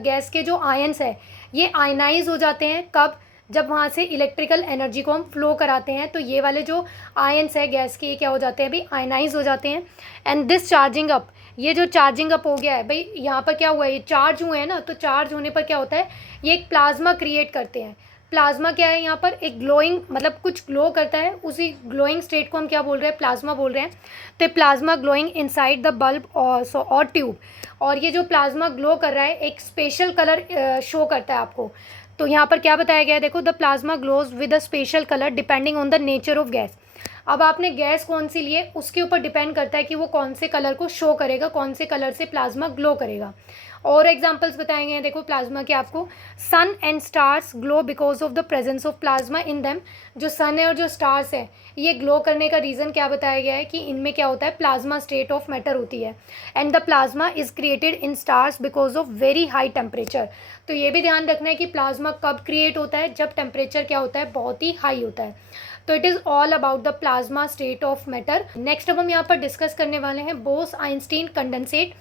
गैस के जो आयंस है ये आयनाइज हो जाते हैं। कब? जब वहाँ से इलेक्ट्रिकल एनर्जी को हम फ्लो कराते हैं तो ये वाले जो आयंस है गैस के, ये क्या हो जाते हैं अभी? आयनाइज हो जाते हैं। एंड दिस चार्जिंग अप, ये जो चार्जिंग अप हो गया है भाई, यहाँ पर क्या हुआ है? ये चार्ज हुए हैं ना, तो चार्ज होने पर क्या होता है? ये एक प्लाज्मा क्रिएट करते हैं। प्लाज्मा क्या है? यहाँ पर एक ग्लोइंग, मतलब कुछ ग्लो करता है, उसी ग्लोइंग स्टेट को हम क्या बोल रहे हैं? प्लाज्मा बोल रहे हैं। तो plasma glowing inside the bulb और ट्यूब। और ये जो प्लाज्मा ग्लो कर रहा है एक स्पेशल कलर शो करता है आपको। तो यहाँ पर क्या बताया गया है? देखो, the plasma glows with a special colour depending on the nature of gas. अब आपने गैस कौन सी लिए उसके ऊपर डिपेंड करता है कि वो कौन से कलर को शो करेगा, कौन से कलर से प्लाज्मा ग्लो करेगा। और एग्जांपल्स बताए गए हैं देखो प्लाज्मा के आपको। Sun and stars glow because of the presence of plasma in them. जो सन है और जो स्टार्स है ये ग्लो करने का रीज़न क्या बताया गया है कि इनमें क्या होता है? प्लाज्मा स्टेट ऑफ मैटर होती है। And the plasma is created in stars because of very high temperature. तो ये भी ध्यान रखना है कि प्लाज्मा कब क्रिएट होता है? जब टेम्परेचर क्या होता है? बहुत ही हाई होता है। तो it is all about the plasma state of matter. Next अब हम यहाँ पर डिस्कस करने वाले हैं बोस आइंस्टीन कंडेंसेट।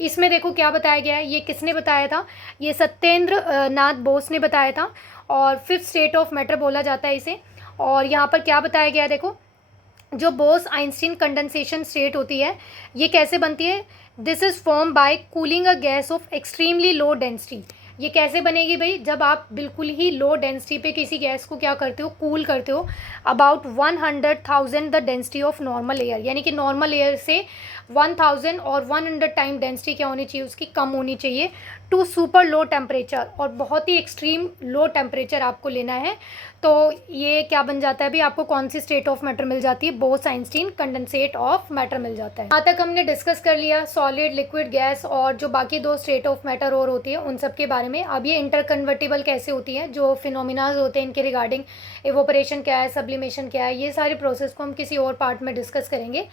इसमें देखो क्या बताया गया है, ये किसने बताया था? ये सत्येंद्र नाथ बोस ने बताया था और फिफ्थ स्टेट ऑफ मैटर बोला जाता है इसे। और यहाँ पर क्या बताया गया है देखो, जो बोस आइंस्टीन कंडेंसेशन स्टेट होती है ये कैसे बनती है? This is form by cooling a gas off extremely low density. ये कैसे बनेगी भाई? जब आप बिल्कुल ही लो डेंसिटी पे किसी गैस को क्या करते हो? कूल करते हो। About 100,000 the density of normal air, यानी कि नॉर्मल एयर से 1000 और 100 टाइम डेंसिटी क्या होनी चाहिए? उसकी कम होनी चाहिए। टू सुपर लो टेम्परेचर, और बहुत ही एक्सट्रीम लो टेम्परेचर आपको लेना है। तो ये क्या बन जाता है अभी? आपको कौन सी स्टेट ऑफ मैटर मिल जाती है? Bose Einstein condensate of matter मिल जाता है। यहाँ तक हमने डिस्कस कर लिया सॉलिड, लिक्विड, गैस और जो बाकी दो स्टेट ऑफ मैटर और होती है उन सब के बारे में। अब ये इंटरकन्वर्टिबल कैसे होती है, जो फिनोमिनाज होते हैं इनके रिगार्डिंग, इवोपरेशन क्या है, सब्लिमेशन क्या है, ये सारे प्रोसेस को हम किसी और पार्ट में डिस्कस करेंगे।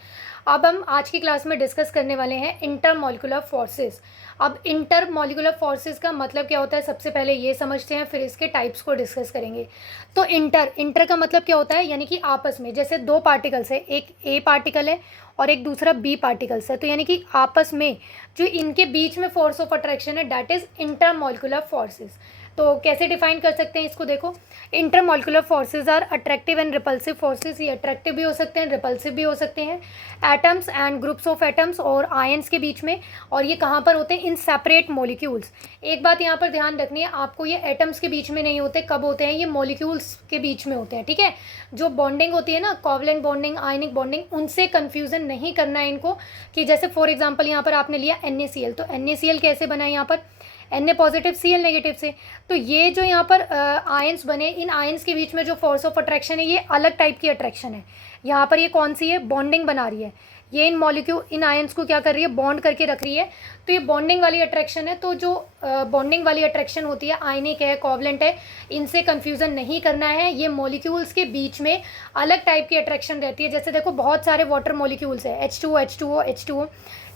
अब हम आज की क्लास में डिस्कस करने वाले हैं इंटरमॉलिक्यूलर फोर्सेस। अब इंटरमॉलिक्यूलर फोर्सेस का मतलब क्या होता है सबसे पहले ये समझते हैं, फिर इसके टाइप्स को डिस्कस करेंगे। तो इंटर का मतलब क्या होता है? यानी कि आपस में, जैसे दो पार्टिकल्स है, एक ए पार्टिकल है और एक दूसरा बी पार्टिकल्स है, तो यानी कि आपस में जो इनके बीच में फोर्स ऑफ अट्रैक्शन है दैट इज इंटरमॉलिक्यूलर फोर्सेस। तो कैसे डिफाइन कर सकते हैं इसको? देखो, intermolecular forces are attractive and repulsive forces. ये अट्रैक्टिव भी हो सकते हैं, रिपल्सिव भी हो सकते हैं। Atoms and groups of atoms और आयंस के बीच में। और ये कहाँ पर होते हैं? In separate molecules. एक बात यहाँ पर ध्यान रखनी है आपको, ये एटम्स के बीच में नहीं होते। कब होते हैं? ये मॉलिक्यूल्स के बीच में होते हैं, ठीक है। जो बॉन्डिंग होती है ना, कोवलेंट बॉन्डिंग, आयनिक बॉन्डिंग, उनसे कन्फ्यूजन नहीं करना है इनको। कि जैसे फॉर एग्जाम्पल यहाँ पर आपने लिया NaCl, तो NaCl कैसे बना है? यहाँ पर Na पॉजिटिव Cl नेगेटिव से। तो ये जो यहाँ पर आयंस बने, इन आयंस के बीच में जो फोर्स ऑफ अट्रैक्शन है ये अलग टाइप की अट्रैक्शन है। यहाँ पर ये कौन सी है? बॉन्डिंग बना रही है। ये इन आयंस को क्या कर रही है? बॉन्ड करके रख रही है। तो ये बॉन्डिंग वाली अट्रैक्शन है। तो जो बॉन्डिंग वाली अट्रैक्शन होती है, आयनिक है, कोवलेंट है, इनसे कन्फ्यूज़न नहीं करना है। ये मॉलिक्यूल्स के बीच में अलग टाइप की अट्रैक्शन रहती है। जैसे देखो बहुत सारे वाटर मॉलिक्यूल्स है, H2O H2O H2O,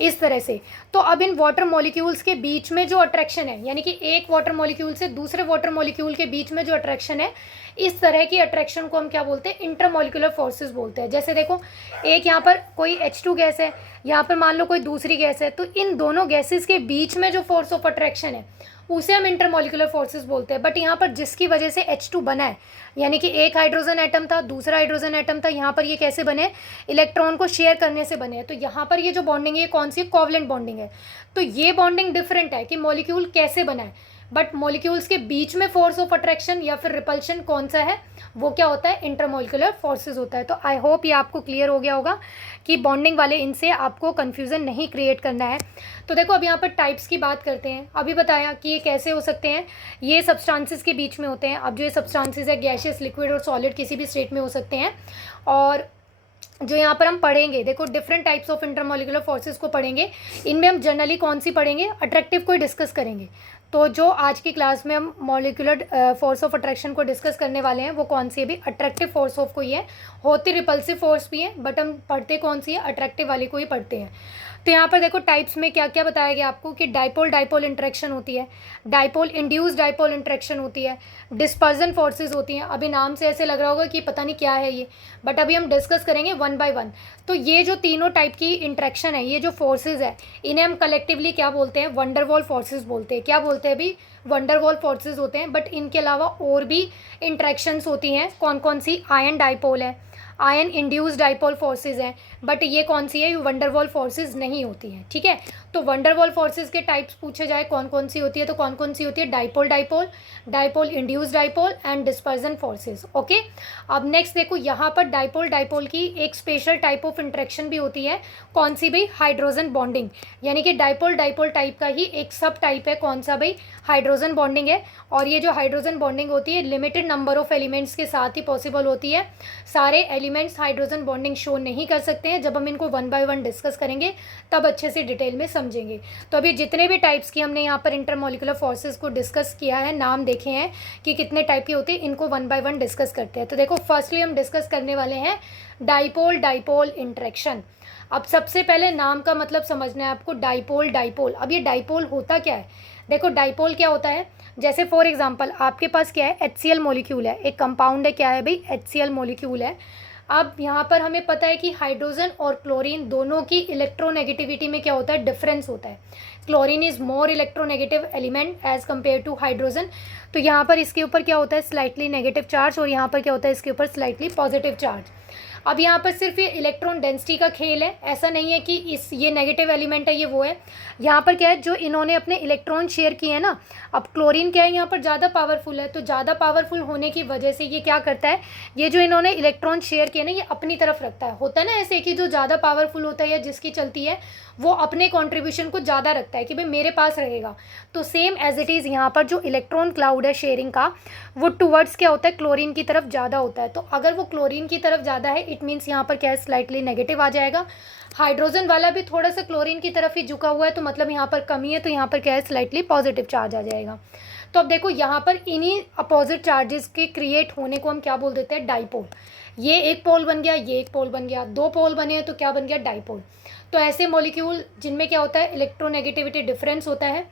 इस तरह से। तो अब इन वाटर मॉलिक्यूल्स के बीच में जो अट्रैक्शन है, यानी कि एक वाटर मॉलिक्यूल से दूसरे वाटर मॉलिक्यूल के बीच में जो अट्रैक्शन है, इस तरह की अट्रैक्शन को हम क्या बोलते हैं? इंटरमॉलिक्यूलर फोर्सेस बोलते हैं। जैसे देखो, एक यहाँ पर कोई H2 गैस है, यहाँ पर मान लो कोई दूसरी गैस है, तो इन दोनों गैसेस के बीच में जो फोर्स ऑफ अट्रैक्शन है उसे हम इंटरमॉलिक्यूलर फोर्सेस बोलते हैं। बट यहाँ पर जिसकी वजह से H2 बना है, यानी कि एक हाइड्रोजन एटम था, दूसरा हाइड्रोजन एटम था, यहाँ पर ये कैसे बने? इलेक्ट्रॉन को शेयर करने से बने हैं। तो यहाँ पर ये जो बॉन्डिंग है ये कौन सी है? कोवलेंट बॉन्डिंग है। तो ये बॉन्डिंग डिफरेंट है कि मॉलिक्यूल कैसे बना है। बट मॉलिक्यूल्स के बीच में फोर्स ऑफ अट्रैक्शन या फिर रिपल्शन कौन सा है, वो क्या होता है, इंटरमोलिकुलर फोर्सेज होता है। तो आई होप ये आपको क्लियर हो गया होगा कि बॉन्डिंग वाले इनसे आपको कन्फ्यूज़न नहीं क्रिएट करना है। तो देखो अब यहाँ पर टाइप्स की बात करते हैं। अभी बताया कि ये कैसे हो सकते हैं, ये सब्सटेंसेस के बीच में होते हैं। अब जो ये सब्सटेंसेस है गैसियस, लिक्विड और सॉलिड किसी भी स्टेट में हो सकते हैं। और जो यहाँ पर हम पढ़ेंगे, देखो different types of intermolecular forces को पढ़ेंगे। इनमें हम जनरली कौन सी पढ़ेंगे, अट्रैक्टिव को डिस्कस करेंगे। तो जो आज की क्लास में हम मॉलिकुलर फोर्स ऑफ अट्रैक्शन को डिस्कस करने वाले हैं वो कौन सी है भी, अट्रैक्टिव फोर्स ऑफ को ही है। होती रिपल्सिव फोर्स भी है बट हम पढ़ते कौन सी है, अट्रैक्टिव वाली को ही पढ़ते हैं। तो यहाँ पर देखो टाइप्स में क्या क्या बताया गया आपको कि डाइपोल डाइपोल इंटरेक्शन होती है, डाइपोल इंड्यूस डाइपोल इंटरेक्शन होती है, डिस्पर्जन फोर्सेज होती हैं। अभी नाम से ऐसे लग रहा होगा कि पता नहीं क्या है ये, बट अभी हम डिस्कस करेंगे वन बाय वन। तो ये जो तीनों टाइप की इंटरेक्शन है, ये जो फोर्सेज है, इन्हें हम कलेक्टिवली क्या बोलते हैं, वंडरवॉल फोर्सेज बोलते हैं। क्या बोलते हैं अभी, वंडरवॉल फोर्सेज होते हैं। बट इनके अलावा और भी इंटरेक्शंस होती हैं। कौन कौन सी, आयन डाइपोल है, आयन इंड्यूस्ड डाइपोल फोर्सेज हैं, बट ये कौन सी है, वंडरवॉल फोर्सेज नहीं होती हैं। ठीक है, तो वंडरवॉल फोर्सेज के टाइप्स पूछे जाए कौन कौन सी होती है, तो कौन कौन सी होती है, dipole dipole, dipole induced dipole and dispersion forces. Okay, अब नेक्स्ट देखो यहाँ पर डाइपोल डाइपोल की एक स्पेशल टाइप ऑफ इंटरेक्शन भी होती है। कौन सी भाई, हाइड्रोजन बॉन्डिंग, यानी कि डाइपोल डाइपोल टाइप का ही एक सब टाइप है। कौन सा भाई, हाइड्रोजन बॉन्डिंग है। और ये जो हाइड्रोजन बॉन्डिंग होती है लिमिटेड नंबर ऑफ एलिमेंट्स के साथ ही पॉसिबल होती है। सारे एलिमेंट्स हाइड्रोजन बॉन्डिंग शो नहीं कर सकते हैं। जब हम इनको वन बाय वन डिस्कस करेंगे तब अच्छे से डिटेल में समझेंगे। तो अभी जितने भी टाइप्स की हमने यहाँ पर इंटरमोलिकुलर फोर्सेस को डिस्कस किया है, नाम देखे हैं कि कितने टाइप के होते हैं, इनको वन बाय वन डिस्कस करते हैं। तो देखो फर्स्टली हम डिस्कस करने वाले हैं डाइपोल डाइपोल इंटरेक्शन। अब सबसे पहले नाम का मतलब समझना है आपको, डाइपोल डाइपोल। अब ये डाइपोल होता क्या है, देखो डाइपोल क्या होता है, जैसे फॉर एग्जांपल आपके पास क्या है, HCl मॉलिक्यूल है, एक कंपाउंड है, क्या है भाई, HCl मॉलिक्यूल है। अब यहाँ पर हमें पता है कि हाइड्रोजन और क्लोरीन दोनों की इलेक्ट्रोनेगेटिविटी में क्या होता है, डिफरेंस होता है। Chlorine is more electronegative element as compared to hydrogen. तो यहाँ पर इसके ऊपर क्या होता है, स्लाइटली नेगेटिव चार्ज, और यहाँ पर क्या होता है, इसके ऊपर स्लाइटली पॉजिटिव चार्ज। अब यहाँ पर सिर्फ ये इलेक्ट्रॉन डेंसिटी का खेल है, ऐसा नहीं है कि इस ये नेगेटिव एलिमेंट है ये वो है। यहाँ पर क्या है, जो इन्होंने अपने इलेक्ट्रॉन शेयर किए हैं ना, अब क्लोरीन क्या है यहाँ पर ज़्यादा पावरफुल है, तो ज़्यादा पावरफुल होने की वजह से ये क्या करता है, ये जो इन्होंने इलेक्ट्रॉन शेयर किए ना ये अपनी तरफ रखता है। होता है ना ऐसे कि जो ज़्यादा पावरफुल होता है या जिसकी चलती है वो अपने कॉन्ट्रीब्यूशन को ज़्यादा रखता है कि भाई मेरे पास रहेगा। तो सेम एज इट इज़ यहाँ पर जो इलेक्ट्रॉन क्लाउड है शेयरिंग का, वो टुवर्ड्स क्या होता है, क्लोरीन की तरफ ज़्यादा होता है। तो अगर वो क्लोरीन की तरफ ज़्यादा है इट मीन्स यहाँ पर क्या है, स्लाइटली नेगेटिव आ जाएगा। हाइड्रोजन वाला भी थोड़ा सा क्लोरीन की तरफ ही झुका हुआ है, तो मतलब यहाँ पर कमी है, तो यहाँ पर क्या है, स्लाइटली पॉजिटिव चार्ज आ जाएगा। तो अब देखो यहाँ पर इन्हीं अपोजिट चार्जेस के क्रिएट होने को हम क्या बोल देते हैं, डाइपोल। ये एक पोल बन गया, ये एक पोल बन गया, दो पोल बने हैं तो क्या बन गया, डाइपोल। तो ऐसे मॉलिक्यूल जिनमें क्या होता है, इलेक्ट्रोनेगेटिविटी डिफरेंस होता है,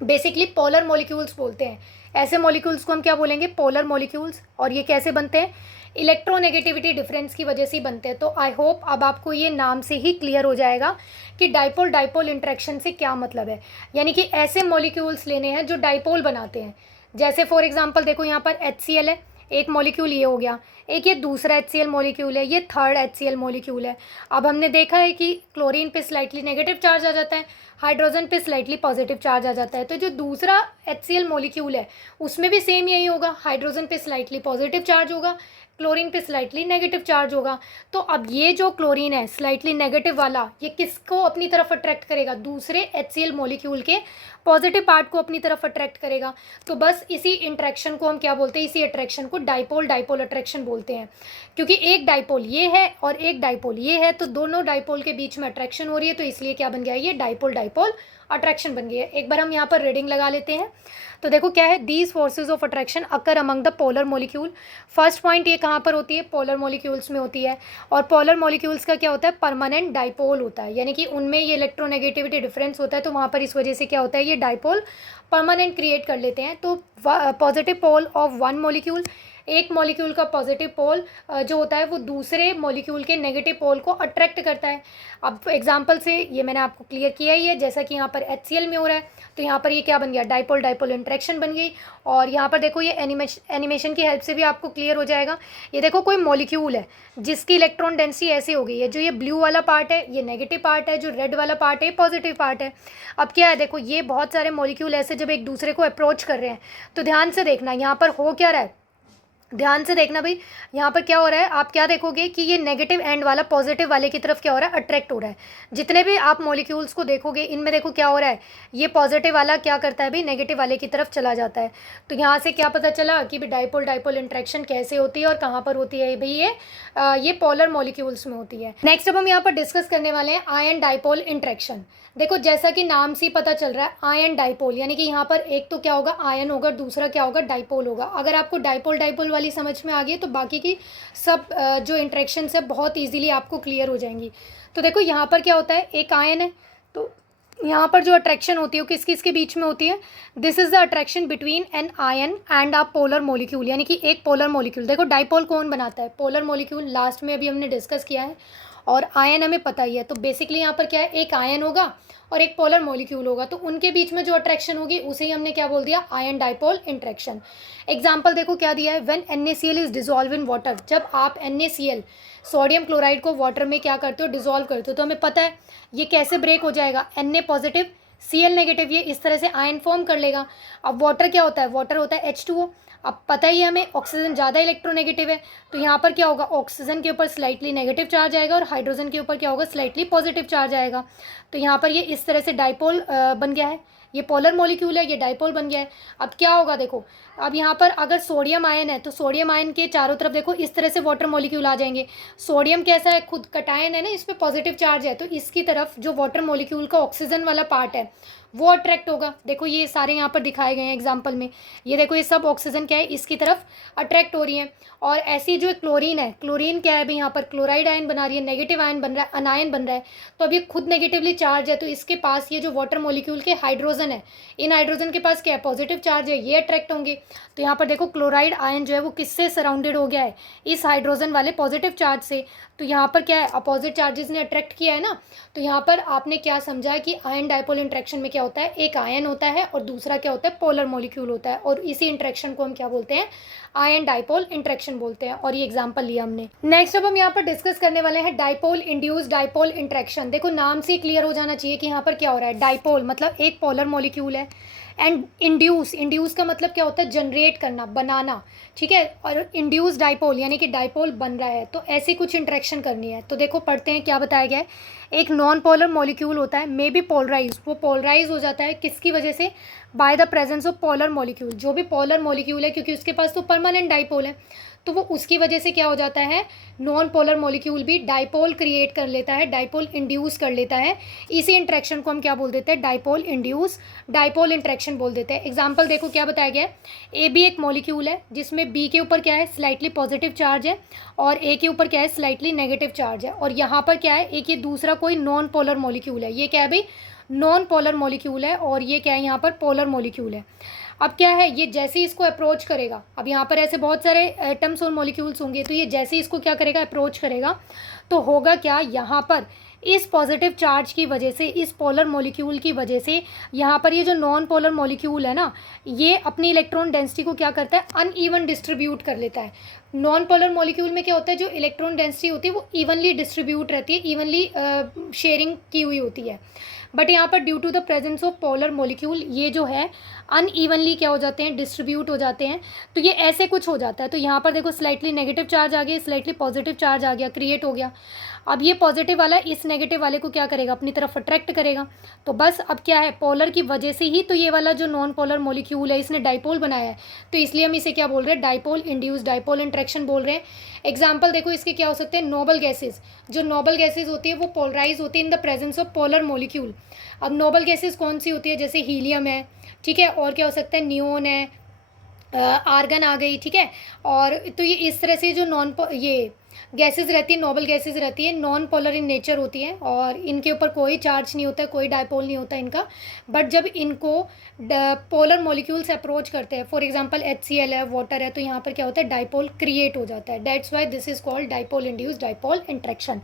बेसिकली पोलर मॉलिक्यूल्स बोलते हैं। ऐसे मॉलिक्यूल्स को हम क्या बोलेंगे, पोलर मॉलिक्यूल्स। और ये कैसे बनते हैं, इलेक्ट्रोनेगेटिविटी डिफरेंस की वजह से ही बनते हैं। तो आई होप अब आपको ये नाम से ही क्लियर हो जाएगा कि डाइपोल डाइपोल इंटरेक्शन से क्या मतलब है। यानी कि ऐसे मॉलिक्यूल्स लेने हैं जो डाइपोल बनाते हैं। जैसे फॉर एग्जांपल देखो यहाँ पर HCl है, एक मॉलिक्यूल ये हो गया, एक ये दूसरा HCl मॉलिक्यूल है, ये थर्ड HCl मॉलिक्यूल है। अब हमने देखा है कि क्लोरीन पे स्लाइटली नेगेटिव चार्ज आ जाता है, हाइड्रोजन पे स्लाइटली पॉजिटिव चार्ज आ जाता है। तो जो दूसरा HCl मॉलिक्यूल है उसमें भी सेम यही होगा, हाइड्रोजन पे स्लाइटली पॉजिटिव चार्ज होगा, क्लोरीन पे स्लाइटली नेगेटिव चार्ज होगा। तो अब ये जो क्लोरीन है स्लाइटली नेगेटिव वाला, ये किसको अपनी तरफ अट्रैक्ट करेगा, दूसरे HCl मॉलिक्यूल के पॉजिटिव पार्ट को अपनी तरफ अट्रैक्ट करेगा। तो बस इसी इंट्रैक्शन को हम क्या बोलते हैं, इसी अट्रैक्शन को डाइपोल डाइपोल अट्रैक्शन बोलते हैं। क्योंकि एक डाइपोल ये है और एक डाइपोल ये है, तो दोनों डाइपोल के बीच में अट्रैक्शन हो रही है, तो इसलिए क्या बन गया, ये डाइपोल डाइपोल अट्रैक्शन बन गई है। एक बार हम यहाँ पर रीडिंग लगा लेते हैं। तो देखो क्या है, these forces of attraction occur among the polar molecule. First point ये कहाँ पर होती है, पोलर मॉलिक्यूल्स में होती है। और पोलर मॉलिक्यूल्स का क्या होता है, परमानेंट डाइपोल होता है, यानी कि उनमें ये इलेक्ट्रोनेगेटिविटी डिफरेंस होता है, तो वहाँ पर इस वजह से क्या होता है, ये डाइपोल परमानेंट क्रिएट कर लेते हैं। तो positive pole of one molecule एक मॉलिक्यूल का पॉजिटिव पोल जो होता है वो दूसरे मॉलिक्यूल के नेगेटिव पोल को अट्रैक्ट करता है। अब एग्जांपल से ये मैंने आपको क्लियर किया ही है, जैसा कि यहाँ पर HCl में हो रहा है, तो यहाँ पर ये क्या बन गया, डाइपोल डाइपोल इंटरेक्शन बन गई। और यहाँ पर देखो ये एनिमेशन की हेल्प से भी आपको क्लियर हो जाएगा। ये देखो कोई मॉलिक्यूल है जिसकी इलेक्ट्रॉन डेंसिटी ऐसी हो गई है, जो ये ब्लू वाला पार्ट है ये नेगेटिव पार्ट है, जो रेड वाला पार्ट है पॉजिटिव पार्ट है। अब क्या है, देखो ये बहुत सारे मॉलिक्यूल ऐसे जब एक दूसरे को अप्रोच कर रहे हैं, तो ध्यान से देखना यहाँ पर हो क्या रहा है, ध्यान से देखना भाई, यहाँ पर क्या हो रहा है, आप क्या देखोगे कि ये नेगेटिव एंड वाला पॉजिटिव वाले की तरफ क्या हो रहा है, अट्रैक्ट हो रहा है। जितने भी आप मॉलिक्यूल्स को देखोगे इनमें देखो क्या हो रहा है, ये पॉजिटिव वाला क्या करता है भाई, नेगेटिव वाले की तरफ चला जाता है। तो यहाँ से क्या पता चला कि भाई डाइपोल डाइपोल इंट्रैक्शन कैसे होती है और कहाँ पर होती है भाई, ये पोलर मॉलिक्यूल्स में होती है। नेक्स्ट अब हम यहाँ पर डिस्कस करने वाले हैं आयन डाइपोल इंट्रैक्शन। देखो जैसा कि नाम से ही पता चल रहा है आयन डाइपोल, यानी कि यहाँ पर एक तो क्या होगा, आयन होगा, दूसरा क्या होगा, डाइपोल होगा। अगर आपको डाइपोल डाइपोल वाली समझ में आ गई तो बाकी की सब जो इंट्रैक्शंस है बहुत इजीली आपको क्लियर हो जाएंगी। तो देखो यहाँ पर क्या होता है, एक आयन है, तो यहाँ पर जो अट्रैक्शन होती है वो किस किस के बीच में होती है, this is the attraction between an ion and a polar molecule, यानी कि एक पोलर मॉलिक्यूल। देखो डाइपोल कौन बनाता है, पोलर मॉलिक्यूल, लास्ट में अभी हमने डिस्कस किया है, और आयन हमें पता ही है। तो बेसिकली यहाँ पर क्या है, एक आयन होगा और एक पोलर मॉलिक्यूल होगा, तो उनके बीच में जो अट्रैक्शन होगी उसे ही हमने क्या बोल दिया, आयन डाइपोल इंट्रैक्शन। एग्जाम्पल देखो क्या दिया है, when NaCl is dissolve in water, जब आप NaCl सोडियम क्लोराइड को वाटर में क्या करते हो, डिजॉल्व करते हो, तो हमें पता है ये कैसे ब्रेक हो जाएगा, Na पॉजिटिव Cl नेगेटिव, ये इस तरह से आयन फॉर्म कर लेगा। अब वाटर क्या होता है, वाटर होता है H2O। अब पता ही है हमें ऑक्सीजन ज़्यादा इलेक्ट्रोनेगेटिव है, तो यहाँ पर क्या होगा, ऑक्सीजन के ऊपर स्लाइटली नेगेटिव चार्ज आएगा और हाइड्रोजन के ऊपर क्या होगा, स्लाइटली पॉजिटिव चार्ज आएगा। तो यहाँ पर ये इस तरह से डाइपोल बन गया है, ये पोलर मॉलिक्यूल है, ये डाइपोल बन गया है। अब क्या होगा देखो, अब यहाँ पर अगर सोडियम आयन है तो सोडियम आयन के चारों तरफ देखो इस तरह से वाटर मॉलिक्यूल आ जाएंगे। सोडियम कैसा है, खुद कटायन है ना, इस पर पॉजिटिव चार्ज है, तो इसकी तरफ जो वाटर मॉलिक्यूल का ऑक्सीजन वाला पार्ट है वो अट्रैक्ट होगा। देखो ये सारे यहाँ पर दिखाए गए हैं एग्जाम्पल में, ये देखो ये सब ऑक्सीजन क्या है, इसकी तरफ अट्रैक्ट हो रही है। और ऐसी जो क्लोरीन है, क्लोरीन क्या है भाई, यहाँ पर क्लोराइड आयन बना रही है, नेगेटिव आयन बन रहा है, अनायन बन रहा है, तो अब ये खुद नेगेटिवली चार्ज है, तो इसके पास ये जो वाटर मॉलिक्यूल के हाइड्रोजन है, इन हाइड्रोजन के पास क्या है, पॉजिटिव चार्ज है, ये अट्रैक्ट होंगे। तो यहाँ पर देखो क्लोराइड आयन जो है वो किससे सराउंडेड हो गया है, इस हाइड्रोजन वाले पॉजिटिव चार्ज से। तो यहाँ पर क्या है, अपोजिट चार्जेस ने अट्रैक्ट किया है ना। तो यहाँ पर आपने क्या समझा कि आयन डाइपोल इंट्रैक्शन में क्या होता है, एक आयन होता है और दूसरा क्या होता है, पोलर मॉलिक्यूल होता है, और इसी इंट्रैक्शन को हम क्या बोलते हैं, आयन डाइपोल इंट्रैक्शन बोलते हैं। और ये एग्जांपल लिया हमने। नेक्स्ट अब हम यहाँ पर डिस्कस करने वाले हैं डाइपोल इंड्यूस डाइपोल इंट्रैक्शन। देखो नाम से क्लियर हो जाना चाहिए कि यहाँ पर क्या हो रहा है, डाइपोल मतलब एक पोलर मॉलिक्यूल है, एंड इंड्यूस का मतलब क्या होता है, जनरेट करना, बनाना, ठीक है। और इंड्यूस डाइपोल यानी कि डाइपोल बन रहा है, तो ऐसी कुछ इंट्रैक्शन करनी है। तो देखो पढ़ते हैं क्या बताया गया है। एक नॉन पोलर मॉलिक्यूल होता है, मे बी पोलराइज, वो पोलराइज हो जाता है किसकी वजह से, bye the presence of polar molecule. जो भी पोलर मॉलिक्यूल है, क्योंकि उसके पास तो परमानेंट डाइपोल है, तो वो उसकी वजह से क्या हो जाता है, नॉन पोलर मॉलिक्यूल भी डाइपोल क्रिएट कर लेता है, डाइपोल इंड्यूस कर लेता है। इसी इंट्रैक्शन को हम क्या बोल देते हैं, डाइपोल इंड्यूस डाइपोल इंट्रैक्शन बोल देते हैं। एग्जांपल देखो क्या बताया गया है, ए बी एक मॉलिक्यूल है जिसमें बी के ऊपर क्या है, स्लाइटली पॉजिटिव चार्ज है, और ए के ऊपर क्या है, स्लाइटली नेगेटिव चार्ज है। और यहाँ पर क्या है, एक ये दूसरा कोई नॉन पोलर मॉलिक्यूल है, ये क्या है भाई, नॉन पोलर मॉलिक्यूल है, और ये क्या है, यहाँ पर पोलर मॉलिक्यूल है। अब क्या है, ये जैसे ही इसको अप्रोच करेगा, अब यहाँ पर ऐसे बहुत सारे एटम्स और मॉलिक्यूल्स होंगे, तो ये जैसे ही इसको क्या करेगा, अप्रोच करेगा, तो होगा क्या, यहाँ पर इस पॉजिटिव चार्ज की वजह से, इस पोलर मॉलिक्यूल की वजह से, यहाँ पर ये जो नॉन पोलर मॉलिक्यूल है ना, ये अपनी इलेक्ट्रॉन डेंसिटी को क्या करता है, अनइवन डिस्ट्रीब्यूट कर लेता है। नॉन पोलर मॉलिक्यूल में क्या होता है, जो इलेक्ट्रॉन डेंसिटी होती है वो इवनली डिस्ट्रीब्यूट रहती है, इवनली शेयरिंग की हुई होती है। बट यहाँ पर due to the presence of polar molecule ये जो है अनइवनली क्या हो जाते हैं, डिस्ट्रीब्यूट हो जाते हैं। तो ये ऐसे कुछ हो जाता है। तो यहाँ पर देखो स्लाइटली नेगेटिव चार्ज आ गया, स्लाइटली पॉजिटिव चार्ज आ गया, क्रिएट हो गया। अब ये पॉजिटिव वाला इस नेगेटिव वाले को क्या करेगा, अपनी तरफ अट्रैक्ट करेगा। तो बस अब क्या है, पोलर की वजह से ही तो ये वाला जो नॉन पोलर मॉलिक्यूल है इसने डाइपोल बनाया है, तो इसलिए हम इसे क्या बोल रहे हैं, डाइपोल इंड्यूस डाइपोल इंट्रैक्शन बोल रहे हैं। एग्जाम्पल देखो इसके क्या हो सकते हैं, नोबल गैसेज। जो नोबल गैसेज होती है वो पोलराइज होती है in the presence of polar molecule. अब नोबल गैसेज कौन सी होती है, जैसे हीलियम है, ठीक है, और क्या हो सकता है, नियोन है, आर्गन आ गई, ठीक है। और तो ये इस तरह से जो ये गैसेस रहती है, नोबल गैसेस रहती है, नॉन पोलर इन नेचर होती हैं और इनके ऊपर कोई चार्ज नहीं होता है, कोई डायपोल नहीं होता इनका। बट जब इनको पोलर मॉलिक्यूल्स अप्रोच करते हैं, फॉर एग्जांपल HCl है, वाटर है, तो यहाँ पर क्या होता है, डायपोल क्रिएट हो जाता है। That's why this is called dipole induced dipole interaction.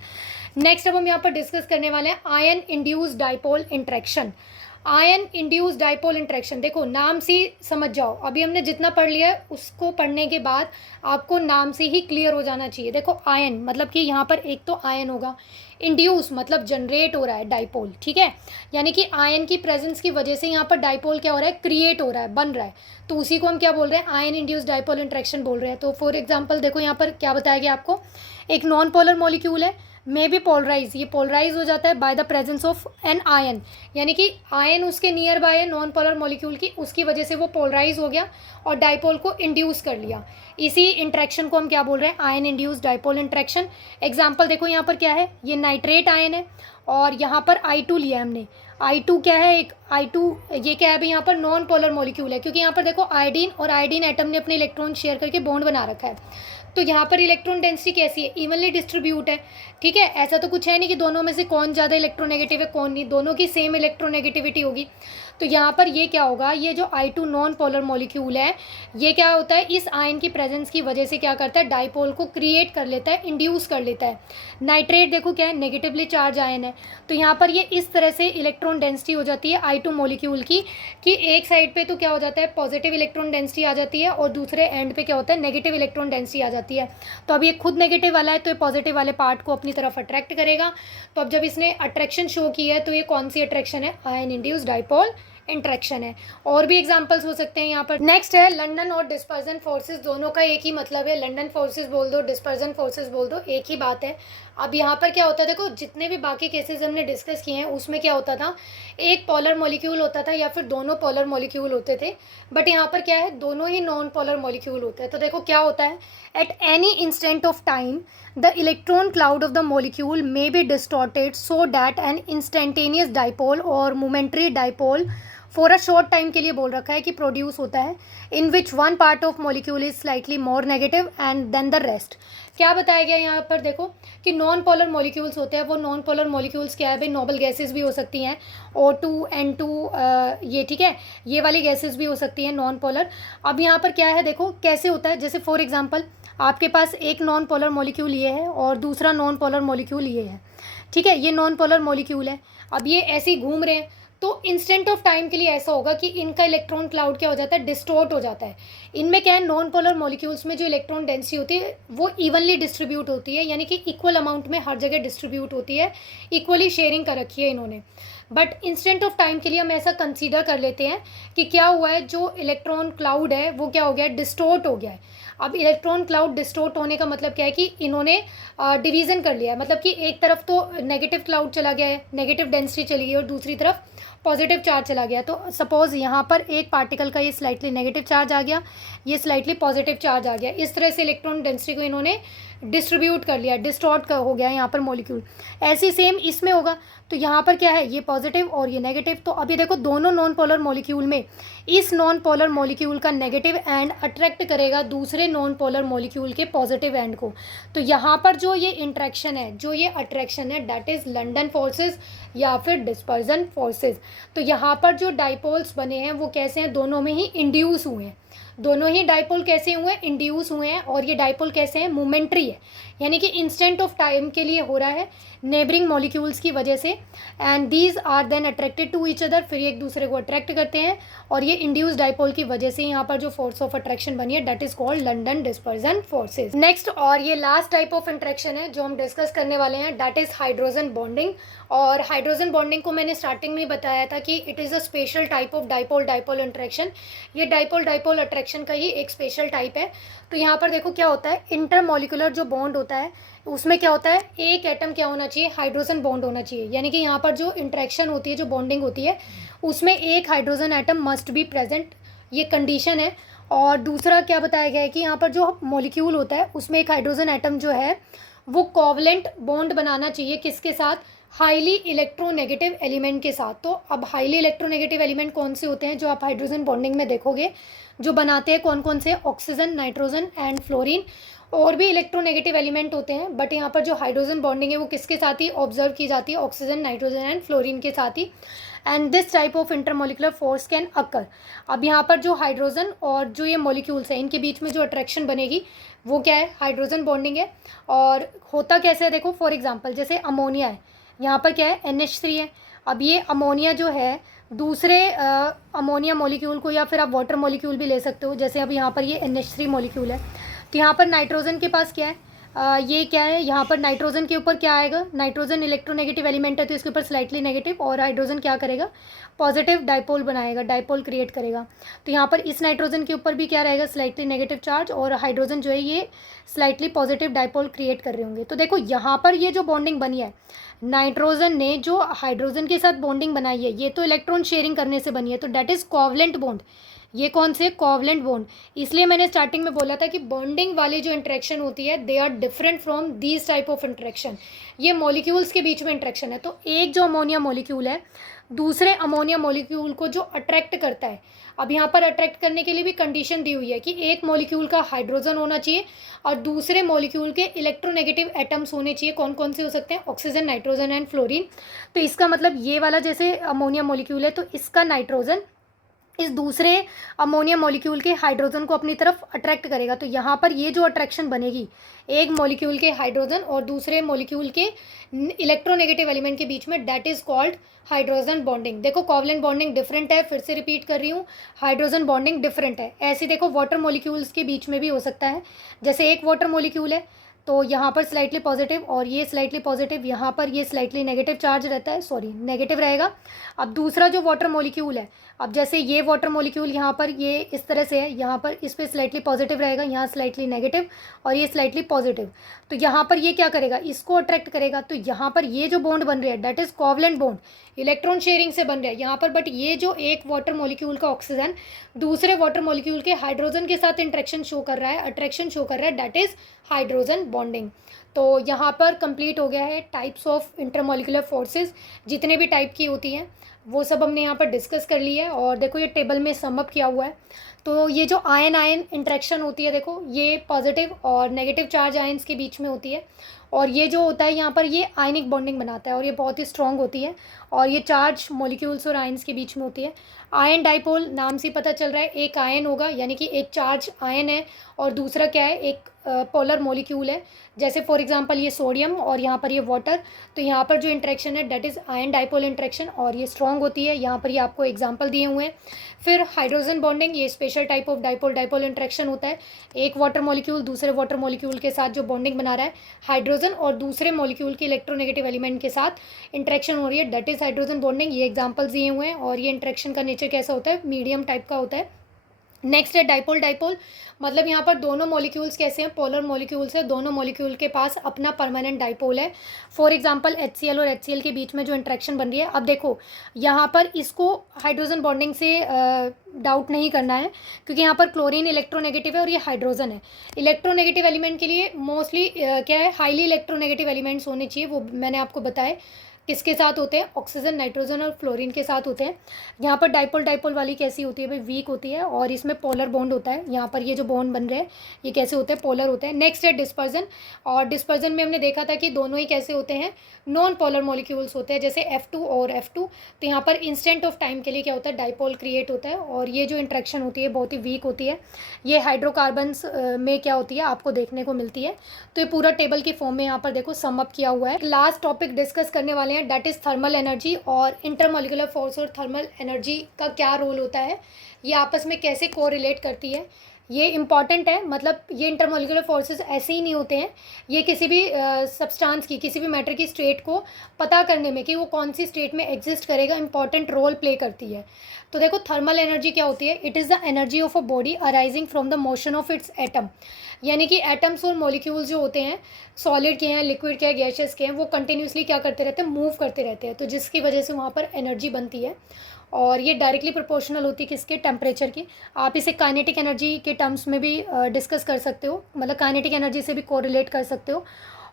Next अब हम यहाँ पर डिस्कस करने वाले हैं ion induced dipole interaction. Ion induce dipole interaction, देखो नाम से समझ जाओ, अभी हमने जितना पढ़ लिया है उसको पढ़ने के बाद आपको नाम से ही क्लियर हो जाना चाहिए। देखो आयन मतलब कि यहाँ पर एक तो आयन होगा, इंड्यूस मतलब जनरेट हो रहा है डायपोल, ठीक है, यानी कि आयन की प्रेजेंस की वजह से यहाँ पर डायपोल क्या हो रहा है, क्रिएट हो रहा है, बन रहा है, तो उसी को हम क्या बोल रहे हैं, आयन इंड्यूस डायपोल इंट्रैक्शन बोल रहे हैं। तो फॉर एग्जाम्पल देखो यहाँ पर क्या बताया गया आपको, एक नॉन पोलर मॉलिक्यूल है, मे बी पोलराइज, ये पोलराइज हो जाता है by the presence of an ion, यानी कि आयन उसके नियर बाय है नॉन पोलर मॉलिक्यूल की, उसकी वजह से वो पोलराइज हो गया और डायपोल को इंड्यूस कर लिया। इसी इंट्रैक्शन को हम क्या बोल रहे हैं, ion induce dipole interaction. Example देखो यहाँ पर क्या है, ये नाइट्रेट आयन है और यहाँ पर I2 लिया हमने। I2 क्या है, एक I2 ये क्या है भाई, यहाँ पर नॉन पोलर मॉलिक्यूल है, क्योंकि यहाँ पर देखो आयोडीन और आयोडीन एटम ने अपने इलेक्ट्रॉन शेयर करके बॉन्ड बना रखा है। तो यहाँ पर इलेक्ट्रॉन डेंसिटी कैसी है, इवनली डिस्ट्रीब्यूट है, ठीक है। ऐसा तो कुछ है नहीं कि दोनों में से कौन ज़्यादा इलेक्ट्रोनेगेटिव है कौन नहीं, दोनों की सेम इलेक्ट्रोनेगेटिविटी होगी। तो यहाँ पर ये क्या होगा, ये जो I2 नॉन पोलर मॉलिक्यूल है, ये क्या होता है, इस आयन की प्रेजेंस की वजह से क्या करता है, डायपोल को क्रिएट कर लेता है, इंड्यूस कर लेता है। नाइट्रेट देखो क्या है, नेगेटिवली चार्ज आयन है, तो यहाँ पर ये इस तरह से इलेक्ट्रॉन डेंसिटी हो जाती है I2 मॉलिक्यूल की, कि एक साइड पे तो क्या हो जाता है, पॉजिटिव इलेक्ट्रॉन डेंसिटी आ जाती है और दूसरे एंड पे क्या होता है, नेगेटिव इलेक्ट्रॉन डेंसिटी आ जाती है। तो अब ये खुद नेगेटिव वाला है तो ये पॉजिटिव वाले पार्ट को अपनी तरफ अट्रैक्ट करेगा। तो अब जब इसने अट्रैक्शन शो की है तो ये कौन सी अट्रैक्शन है, आयन इंड्यूस्ड डायपोल इंट्रैक्शन है। और भी एग्जांपल्स हो सकते हैं यहाँ पर। नेक्स्ट है लंदन और डिस्पर्जन फोर्सेस, दोनों का एक ही मतलब है, लंदन फोर्सेस बोल दो, डिस्पर्जन फोर्सेस बोल दो, एक ही बात है। अब यहाँ पर क्या होता है, देखो जितने भी बाकी केसेस हमने डिस्कस किए हैं उसमें क्या होता था, एक पोलर मॉलिक्यूल होता था या फिर दोनों पोलर मॉलिक्यूल होते थे, बट यहाँ पर क्या है, दोनों ही नॉन पोलर मॉलिक्यूल होते हैं। तो देखो क्या होता है, at any instant of time the electron cloud of the molecule may be distorted so that an instantaneous dipole or momentary dipole for a short time के लिए बोल रखा है कि प्रोड्यूस होता है, in which one part of molecule is slightly more negative and than the rest। क्या बताया गया यहाँ पर, देखो कि नॉन पोलर मॉलिक्यूल्स होते हैं, वो नॉन पोलर मॉलिक्यूल्स क्या है भाई, नोबल गैसेस भी हो सकती हैं, O2 N2 ये, ठीक है, ये वाली गैसेस भी हो सकती हैं नॉन पोलर। अब यहाँ पर क्या है, देखो कैसे होता है, जैसे फॉर एग्जांपल आपके पास एक नॉन पोलर मॉलिक्यूल ये है और दूसरा नॉन पोलर मॉलिक्यूल ये है, ठीक है, ये नॉन पोलर मॉलिक्यूल है, अब ये ऐसे ही घूम रहे हैं, तो इंस्टेंट ऑफ टाइम के लिए ऐसा होगा कि इनका इलेक्ट्रॉन क्लाउड क्या हो जाता है, डिस्टॉर्ट हो जाता है। इनमें क्या है, नॉन पोलर मॉलिक्यूल्स में जो इलेक्ट्रॉन डेंसिटी होती है वो इवनली डिस्ट्रीब्यूट होती है, यानी कि इक्वल अमाउंट में हर जगह डिस्ट्रीब्यूट होती है, इक्वली शेयरिंग कर रखी है इन्होंने। बट इंस्टेंट ऑफ टाइम के लिए हम ऐसा कंसीडर कर लेते हैं कि क्या हुआ है, जो इलेक्ट्रॉन क्लाउड है वो क्या हो गया, डिस्टॉर्ट हो गया है। अब इलेक्ट्रॉन क्लाउड डिस्टॉर्ट होने का मतलब क्या है कि इन्होंने डिवीज़न कर लिया है, मतलब कि एक तरफ तो नेगेटिव क्लाउड चला गया है, नेगेटिव डेंसिटी चली गई और दूसरी तरफ पॉजिटिव चार्ज चला गया। तो सपोज़ यहाँ पर एक पार्टिकल का ये स्लाइटली नेगेटिव चार्ज आ गया, ये स्लाइटली पॉजिटिव चार्ज आ गया, इस तरह से इलेक्ट्रॉन डेंसिटी को इन्होंने डिस्ट्रीब्यूट कर लिया, डिस्टॉर्ट हो गया यहाँ पर मॉलिक्यूल। ऐसे सेम इसमें होगा, तो यहाँ पर क्या है, ये पॉजिटिव और ये नेगेटिव। तो अभी देखो दोनों नॉन पोलर मॉलिक्यूल में इस नॉन पोलर मॉलिक्यूल का नेगेटिव एंड अट्रैक्ट करेगा दूसरे नॉन पोलर मॉलिक्यूल के पॉजिटिव एंड को। तो यहाँ पर जो ये इंट्रैक्शन है, जो ये अट्रैक्शन है, दैट इज़ लंदन फोर्सेस या फिर डिस्पर्जन फोर्सेस। तो यहाँ पर जो डाइपोल्स बने हैं वो कैसे हैं, दोनों में ही इंड्यूस हुए हैं, दोनों ही डाइपोल कैसे हुए हैं, इंड्यूस हुए हैं। और ये डाइपोल कैसे हैं, मोमेंट्री है, यानी कि इंस्टेंट ऑफ टाइम के लिए हो रहा है नेबरिंग मॉलिक्यूल्स की वजह से, and these are then attracted to each other, फिर एक दूसरे को अट्रैक्ट करते हैं और ये इंड्यूस डाइपोल की वजह से यहाँ पर जो फोर्स ऑफ अट्रैक्शन बनी है that is called London dispersion forces. Next और ये लास्ट टाइप ऑफ इंट्रैक्शन है जो हम डिस्कस करने वाले हैं, दैट इज हाइड्रोजन बॉन्डिंग। और हाइड्रोजन बॉन्डिंग को मैंने स्टार्टिंग में बताया था कि it is a special type of dipole dipole interaction, ये डाइपोल डाइपोल अट्रैक्शन का ही एक स्पेशल टाइप है। तो यहाँ पर देखो क्या होता है, इंटरमोलिकुलर जो बॉन्ड होता है उसमें क्या होता है, एक एटम क्या होना चाहिए, हाइड्रोजन बॉन्ड होना चाहिए, यानी कि यहाँ पर जो इंट्रैक्शन होती है, जो बॉन्डिंग होती है उसमें एक hydrogen atom must be present, ये कंडीशन है। और दूसरा क्या बताया गया है कि यहाँ पर जो मॉलिक्यूल होता है उसमें एक हाइड्रोजन एटम जो है वो कोवलेंट बॉन्ड बनाना चाहिए, किसके साथ, हाईली इलेक्ट्रोनेगेटिव एलिमेंट के साथ। तो अब हाईली इलेक्ट्रोनेगेटिव एलिमेंट कौन से होते हैं जो आप हाइड्रोजन बॉन्डिंग में देखोगे, जो बनाते हैं कौन कौन से, ऑक्सीजन, नाइट्रोजन एंड फ्लोरीन। और भी इलेक्ट्रोनेगेटिव एलिमेंट होते हैं, बट यहाँ पर जो हाइड्रोजन बॉन्डिंग है वो किसके साथ ही ऑब्जर्व की जाती है, ऑक्सीजन, नाइट्रोजन एंड फ्लोरीन के साथ ही। And this type of intermolecular force can occur. अब यहाँ पर जो हाइड्रोजन और जो ये मॉलिक्यूल्स हैं इनके बीच में जो अट्रैक्शन बनेगी वो क्या है, हाइड्रोजन बॉन्डिंग है। और होता कैसे है देखो, फॉर एग्जांपल जैसे अमोनिया है, यहाँ पर क्या है, NH3 है। अब ये अमोनिया जो है दूसरे अमोनिया मॉलिक्यूल को, या फिर आप वाटर मॉलिक्यूल भी ले सकते हो, जैसे अब यहाँ पर ये NH3 मॉलिक्यूल है, तो यहाँ पर नाइट्रोजन के पास क्या है, ये क्या है, यहाँ पर नाइट्रोजन के ऊपर क्या आएगा, नाइट्रोजन इलेक्ट्रोनेगेटिव एलिमेंट है तो इसके ऊपर स्लाइटली नेगेटिव, और हाइड्रोजन क्या करेगा, पॉजिटिव डाइपोल बनाएगा, डाइपोल क्रिएट करेगा। तो यहाँ पर इस नाइट्रोजन के ऊपर भी क्या रहेगा, स्लाइटली नेगेटिव चार्ज, और हाइड्रोजन जो है ये स्लाइटली पॉजिटिव डाइपोल क्रिएट कर रहे होंगे। तो देखो यहाँ पर ये जो बॉन्डिंग बनी है, नाइट्रोजन ने जो हाइड्रोजन के साथ बॉन्डिंग बनाई है, ये तो इलेक्ट्रॉन शेयरिंग करने से बनी है, तो डेट इज कोवलेंट बॉन्ड। ये कौन से, कोवलेंट बॉन्ड। इसलिए मैंने स्टार्टिंग में बोला था कि बॉन्डिंग वाली जो इंटरेक्शन होती है they are different from these type of interaction. ये मॉलिक्यूल्स के बीच में इंटरेक्शन है। तो एक जो अमोनिया मॉलिक्यूल है दूसरे अमोनिया मॉलिक्यूल को जो अट्रैक्ट करता है, अब यहाँ पर अट्रैक्ट करने के लिए भी कंडीशन दी हुई है कि एक मॉलिक्यूल का हाइड्रोजन होना चाहिए और दूसरे मॉलिक्यूल के इलेक्ट्रोनेगेटिव एटम्स होने चाहिए। कौन कौन से हो सकते हैं, ऑक्सीजन, नाइट्रोजन एंड फ्लोरीन। तो इसका मतलब ये वाला जैसे अमोनिया मॉलिक्यूल है तो इसका नाइट्रोजन इस दूसरे अमोनिया मॉलिक्यूल के हाइड्रोजन को अपनी तरफ अट्रैक्ट करेगा। तो यहाँ पर ये जो अट्रैक्शन बनेगी एक मॉलिक्यूल के हाइड्रोजन और दूसरे मॉलिक्यूल के इलेक्ट्रोनेगेटिव एलिमेंट के बीच में, that is called hydrogen bonding. देखो कोवलेंट बॉन्डिंग डिफरेंट है, फिर से रिपीट कर रही हूँ, हाइड्रोजन बॉन्डिंग डिफरेंट है। ऐसे देखो वाटर मॉलिक्यूल्स के बीच में भी हो सकता है, जैसे एक वाटर मॉलिक्यूल है तो यहाँ पर स्लाइटली पॉजिटिव और ये स्लाइटली पॉजिटिव, यहाँ पर ये स्लाइटली नेगेटिव चार्ज रहता है, सॉरी नेगेटिव रहेगा। अब दूसरा जो वाटर मॉलिक्यूल है, अब जैसे ये वाटर मॉलिक्यूल यहाँ पर ये इस तरह से है, यहाँ पर इस पर स्लाइटली पॉजिटिव रहेगा, यहाँ स्लाइटली नेगेटिव और ये स्लाइटली पॉजिटिव। तो यहाँ पर ये क्या करेगा, इसको अट्रैक्ट करेगा। तो यहाँ पर ये जो बॉन्ड बन रहा है that is covalent bond, electron sharing से बन रहा है यहाँ पर। बट ये जो एक वाटर मॉलिक्यूल का ऑक्सीजन दूसरे वाटर मॉलिक्यूल के हाइड्रोजन के साथ इंटरेक्शन शो कर रहा है, अट्रैक्शन शो कर रहा है, दैट इज हाइड्रोजन बॉन्डिंग। तो यहाँ पर कंप्लीट हो गया है टाइप्स ऑफ इंटरमॉलिकुलर फोर्सेस, जितने भी टाइप की होती हैं वो सब हमने यहाँ पर डिस्कस कर लिया है। और देखो ये टेबल में समअप किया हुआ है। तो ये जो आयन आयन इंटरेक्शन होती है, देखो ये पॉजिटिव और नेगेटिव चार्ज आयन्स के बीच में होती है, और ये जो होता है यहाँ पर ये आयनिक बॉन्डिंग बनाता है और ये बहुत ही स्ट्रॉन्ग होती है, और ये चार्ज मॉलिक्यूल्स और आयन्स के बीच में होती है। आयन डाइपोल नाम से पता चल रहा है, एक आयन होगा यानी कि एक चार्ज आयन है और दूसरा क्या है, एक पोलर मॉलिक्यूल है। जैसे फॉर एग्जांपल ये सोडियम और यहाँ पर ये वाटर, तो यहाँ पर जो इंटरेक्शन है that is ion dipole interaction और ये स्ट्रॉन्ग होती है। यहाँ पर ये आपको एग्जांपल दिए हुए हैं। फिर हाइड्रोजन बॉन्डिंग, ये special type of dipole dipole interaction होता है। एक वाटर मॉलिक्यूल दूसरे वाटर मॉलिक्यूल के साथ जो बॉन्डिंग बना रहा है, हाइड्रोजन और दूसरे मॉलिक्यूल के इलेक्ट्रोनेगेटिव एलिमेंट के साथ इंटरेक्शन हो रही है, दैट इज़ हाइड्रोजन बॉन्डिंग। ये एग्जाम्पल्स दिए हुए हैं और ये इंटरेक्शन का नेचर कैसा होता है, मीडियम टाइप का होता है। नेक्स्ट है डाइपोल डाइपोल, मतलब यहाँ पर दोनों मॉलिक्यूल्स कैसे हैं, पोलर मॉलिक्यूल्स है, दोनों मॉलिक्यूल के पास अपना परमानेंट डाइपोल है। फॉर एग्जांपल HCl और HCl के बीच में जो इंटरेक्शन बन रही है, अब देखो यहाँ पर इसको हाइड्रोजन बॉन्डिंग से डाउट नहीं करना है, क्योंकि यहाँ पर क्लोरीन इलेक्ट्रोनेगेटिव है और ये हाइड्रोजन है। इलेक्ट्रोनेगेटिव एलिमेंट के लिए मोस्टली क्या है, हाईली इलेक्ट्रोनेगेटिव एलिमेंट्स होने चाहिए, वो मैंने आपको बताया किसके साथ होते हैं, ऑक्सीजन, नाइट्रोजन और फ्लोरीन के साथ होते हैं। यहाँ पर डाइपोल डाइपोल वाली कैसी होती है भाई, वीक होती है और इसमें पोलर बॉन्ड होता है। यहाँ पर ये जो बॉन्ड बन रहे हैं ये कैसे होते हैं, पोलर होते हैं। नेक्स्ट है डिस्पर्जन, और डिस्पर्जन में हमने देखा था कि दोनों ही कैसे होते हैं, नॉन पोलर मॉलिक्यूल्स होते हैं, जैसे F2 और F2। तो यहाँ पर इंस्टेंट ऑफ टाइम के लिए क्या होता है, डाइपोल क्रिएट होता है और ये जो इंट्रैक्शन होती है बहुत ही वीक होती है। ये हाइड्रोकार्बन्स में क्या होती है आपको देखने को मिलती है। तो ये पूरा टेबल की फॉर्म में यहाँ पर देखो समअप किया हुआ है। लास्ट टॉपिक डिस्कस करने वाले हैं, दैट इज थर्मल एनर्जी और इंटरमॉलिक्यूलर फोर्स और थर्मल एनर्जी का क्या रोल होता है, ये आपस में कैसे कोरिलेट करती है, ये इंपॉर्टेंट है। मतलब ये इंटरमॉलिक्यूलर फोर्सेस ऐसे ही नहीं होते हैं, ये किसी भी सब्सटेंस की, किसी भी मैटर की स्टेट को पता करने में कि वो कौन सी स्टेट में एग्जिस्ट करेगा इंपॉर्टेंट रोल प्ले करती है। तो देखो थर्मल एनर्जी क्या होती है, it is the energy of a body arising from the motion of its atom. यानी कि एटम्स और मॉलिक्यूल्स जो होते हैं, सॉलिड के हैं, लिक्विड के हैं, गैसेस के हैं, वो कंटिन्यूसली क्या करते रहते हैं, मूव करते रहते हैं, तो जिसकी वजह से वहाँ पर एनर्जी बनती है और ये डायरेक्टली प्रोपोर्शनल होती है किसके, टेम्परेचर की। आप इसे काइनेटिक एनर्जी के टर्म्स में भी डिस्कस कर सकते हो, मतलब काइनेटिक एनर्जी से भी कोरिलेट कर सकते हो।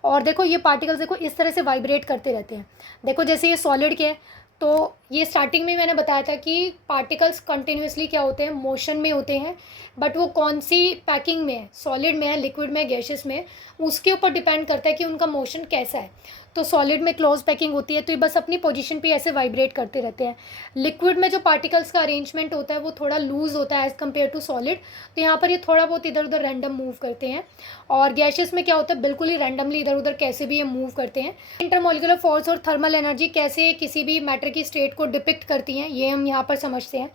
और देखो ये पार्टिकल्स देखो इस तरह से वाइब्रेट करते रहते हैं। देखो जैसे ये सॉलिड के है, तो ये स्टार्टिंग में मैंने बताया था कि पार्टिकल्स कंटिन्यूसली क्या होते हैं, मोशन में होते हैं। बट वो कौन सी पैकिंग में है, सॉलिड में है, लिक्विड में, गैसेस में, उसके ऊपर डिपेंड करता है कि उनका मोशन कैसा है। तो सॉलिड में क्लोज पैकिंग होती है तो ये बस अपनी पोजीशन पे ऐसे वाइब्रेट करते रहते हैं। लिक्विड में जो पार्टिकल्स का अरेंजमेंट होता है वो थोड़ा लूज होता है एज़ कम्पेयर टू सॉलिड, तो यहाँ पर ये थोड़ा बहुत इधर उधर रैंडम मूव करते हैं। और गैसेस में क्या होता है, बिल्कुल ही रैंडमली इधर उधर कैसे भी ये मूव करते हैं। इंटरमोलिकुलर फोर्स और थर्मल एनर्जी कैसे किसी भी मैटर की स्टेट को डिपिक्ट करती हैं, ये हम यहाँ पर समझते हैं।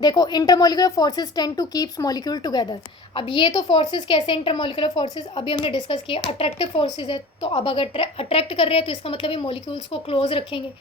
देखो intermolecular forces tend to keeps molecule together. अब ये तो फोर्सेस कैसे, इंटरमोलिकुलर फोर्सेस अभी हमने डिस्कस किया। अट्रैक्टिव फोर्सेस है, तो अब अगर अट्रैक्ट कर रहे हैं तो इसका मतलब ये मॉलिक्यूल्स को क्लोज रखेंगे,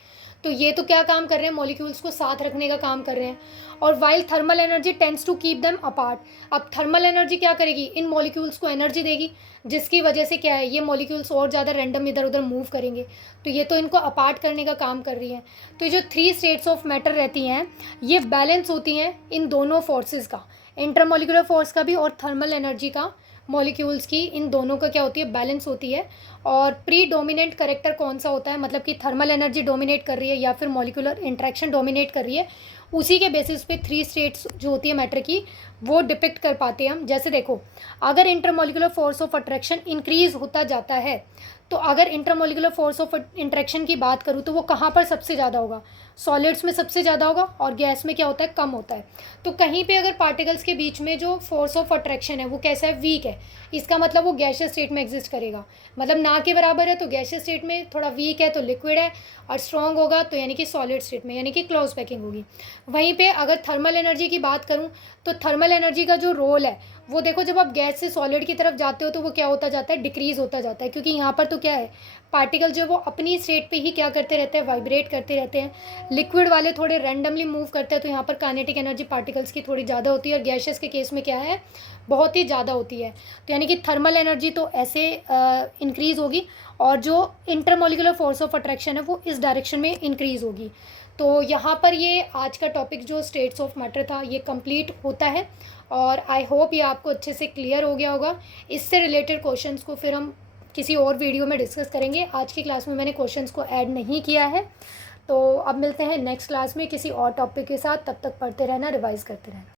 तो ये तो क्या काम कर रहे हैं, मॉलिक्यूल्स को साथ रखने का काम कर रहे हैं। और while thermal energy tends to keep them apart. अब थर्मल एनर्जी क्या करेगी, इन मॉलिक्यूल्स को एनर्जी देगी, जिसकी वजह से क्या है, ये मॉलिक्यूल्स और ज़्यादा रैंडम इधर उधर मूव करेंगे, तो ये तो इनको अपार्ट करने का काम कर रही है। तो जो 3 स्टेट्स ऑफ मैटर रहती हैं ये बैलेंस होती हैं इन दोनों फोर्सेस का, इंटरमोलिकुलर फोर्स का भी और थर्मल एनर्जी का, मॉलिक्यूल्स की, इन दोनों का क्या होती है, बैलेंस होती है। और प्री डोमिनेंट करेक्टर कौन सा होता है, मतलब कि थर्मल एनर्जी डोमिनेट कर रही है या फिर मॉलिक्यूलर इंट्रैक्शन डोमिनेट कर रही है, उसी के बेसिस पे 3 स्टेट्स जो होती है मैटर की वो डिपिक्ट कर पाते हैं हम। जैसे देखो अगर intermolecular force of attraction increase होता जाता है, तो अगर इंटरमोलिकुलर फोर्स ऑफ इंट्रैक्शन की बात करूँ तो वो कहाँ पर सबसे ज़्यादा होगा, सॉलिड्स में सबसे ज़्यादा होगा और गैस में क्या होता है, कम होता है। तो कहीं पे अगर पार्टिकल्स के बीच में जो फोर्स ऑफ अट्रैक्शन है वो कैसा है, वीक है, इसका मतलब वो गैसियस स्टेट में एग्जिस्ट करेगा, मतलब ना के बराबर है तो गैसियस स्टेट में, थोड़ा वीक है तो लिक्विड है, और स्ट्रॉन्ग होगा तो यानी कि सॉलिड स्टेट में, यानी कि क्लोज पैकिंग होगी। वहीं पे अगर थर्मल एनर्जी की बात करूँ तो थर्मल एनर्जी का जो रोल है वो देखो, जब आप गैस से सॉलिड की तरफ जाते हो तो वो क्या होता जाता है, डिक्रीज़ होता जाता है, क्योंकि यहाँ पर तो क्या है, पार्टिकल जो वो अपनी स्टेट पे ही क्या करते रहते हैं, वाइब्रेट करते रहते हैं। लिक्विड वाले थोड़े रैंडमली मूव करते हैं, तो यहाँ पर काइनेटिक एनर्जी पार्टिकल्स की थोड़ी ज़्यादा होती है, और गैसेस के केस में क्या है, बहुत ही ज़्यादा होती है। तो यानी कि थर्मल एनर्जी तो ऐसे इंक्रीज़ होगी, और जो इंटरमोलिकुलर फोर्स ऑफ अट्रैक्शन है वो इस डायरेक्शन में इंक्रीज़ होगी। तो यहाँ पर ये आज का टॉपिक जो स्टेट्स ऑफ मैटर था ये कंप्लीट होता है, और आई होप ये आपको अच्छे से क्लियर हो गया होगा। इससे रिलेटेड क्वेश्चंस को फिर हम किसी और वीडियो में डिस्कस करेंगे। आज की क्लास में मैंने क्वेश्चंस को ऐड नहीं किया है। तो अब मिलते हैं नेक्स्ट क्लास में किसी और टॉपिक के साथ, तब तक पढ़ते रहना, रिवाइज़ करते रहना।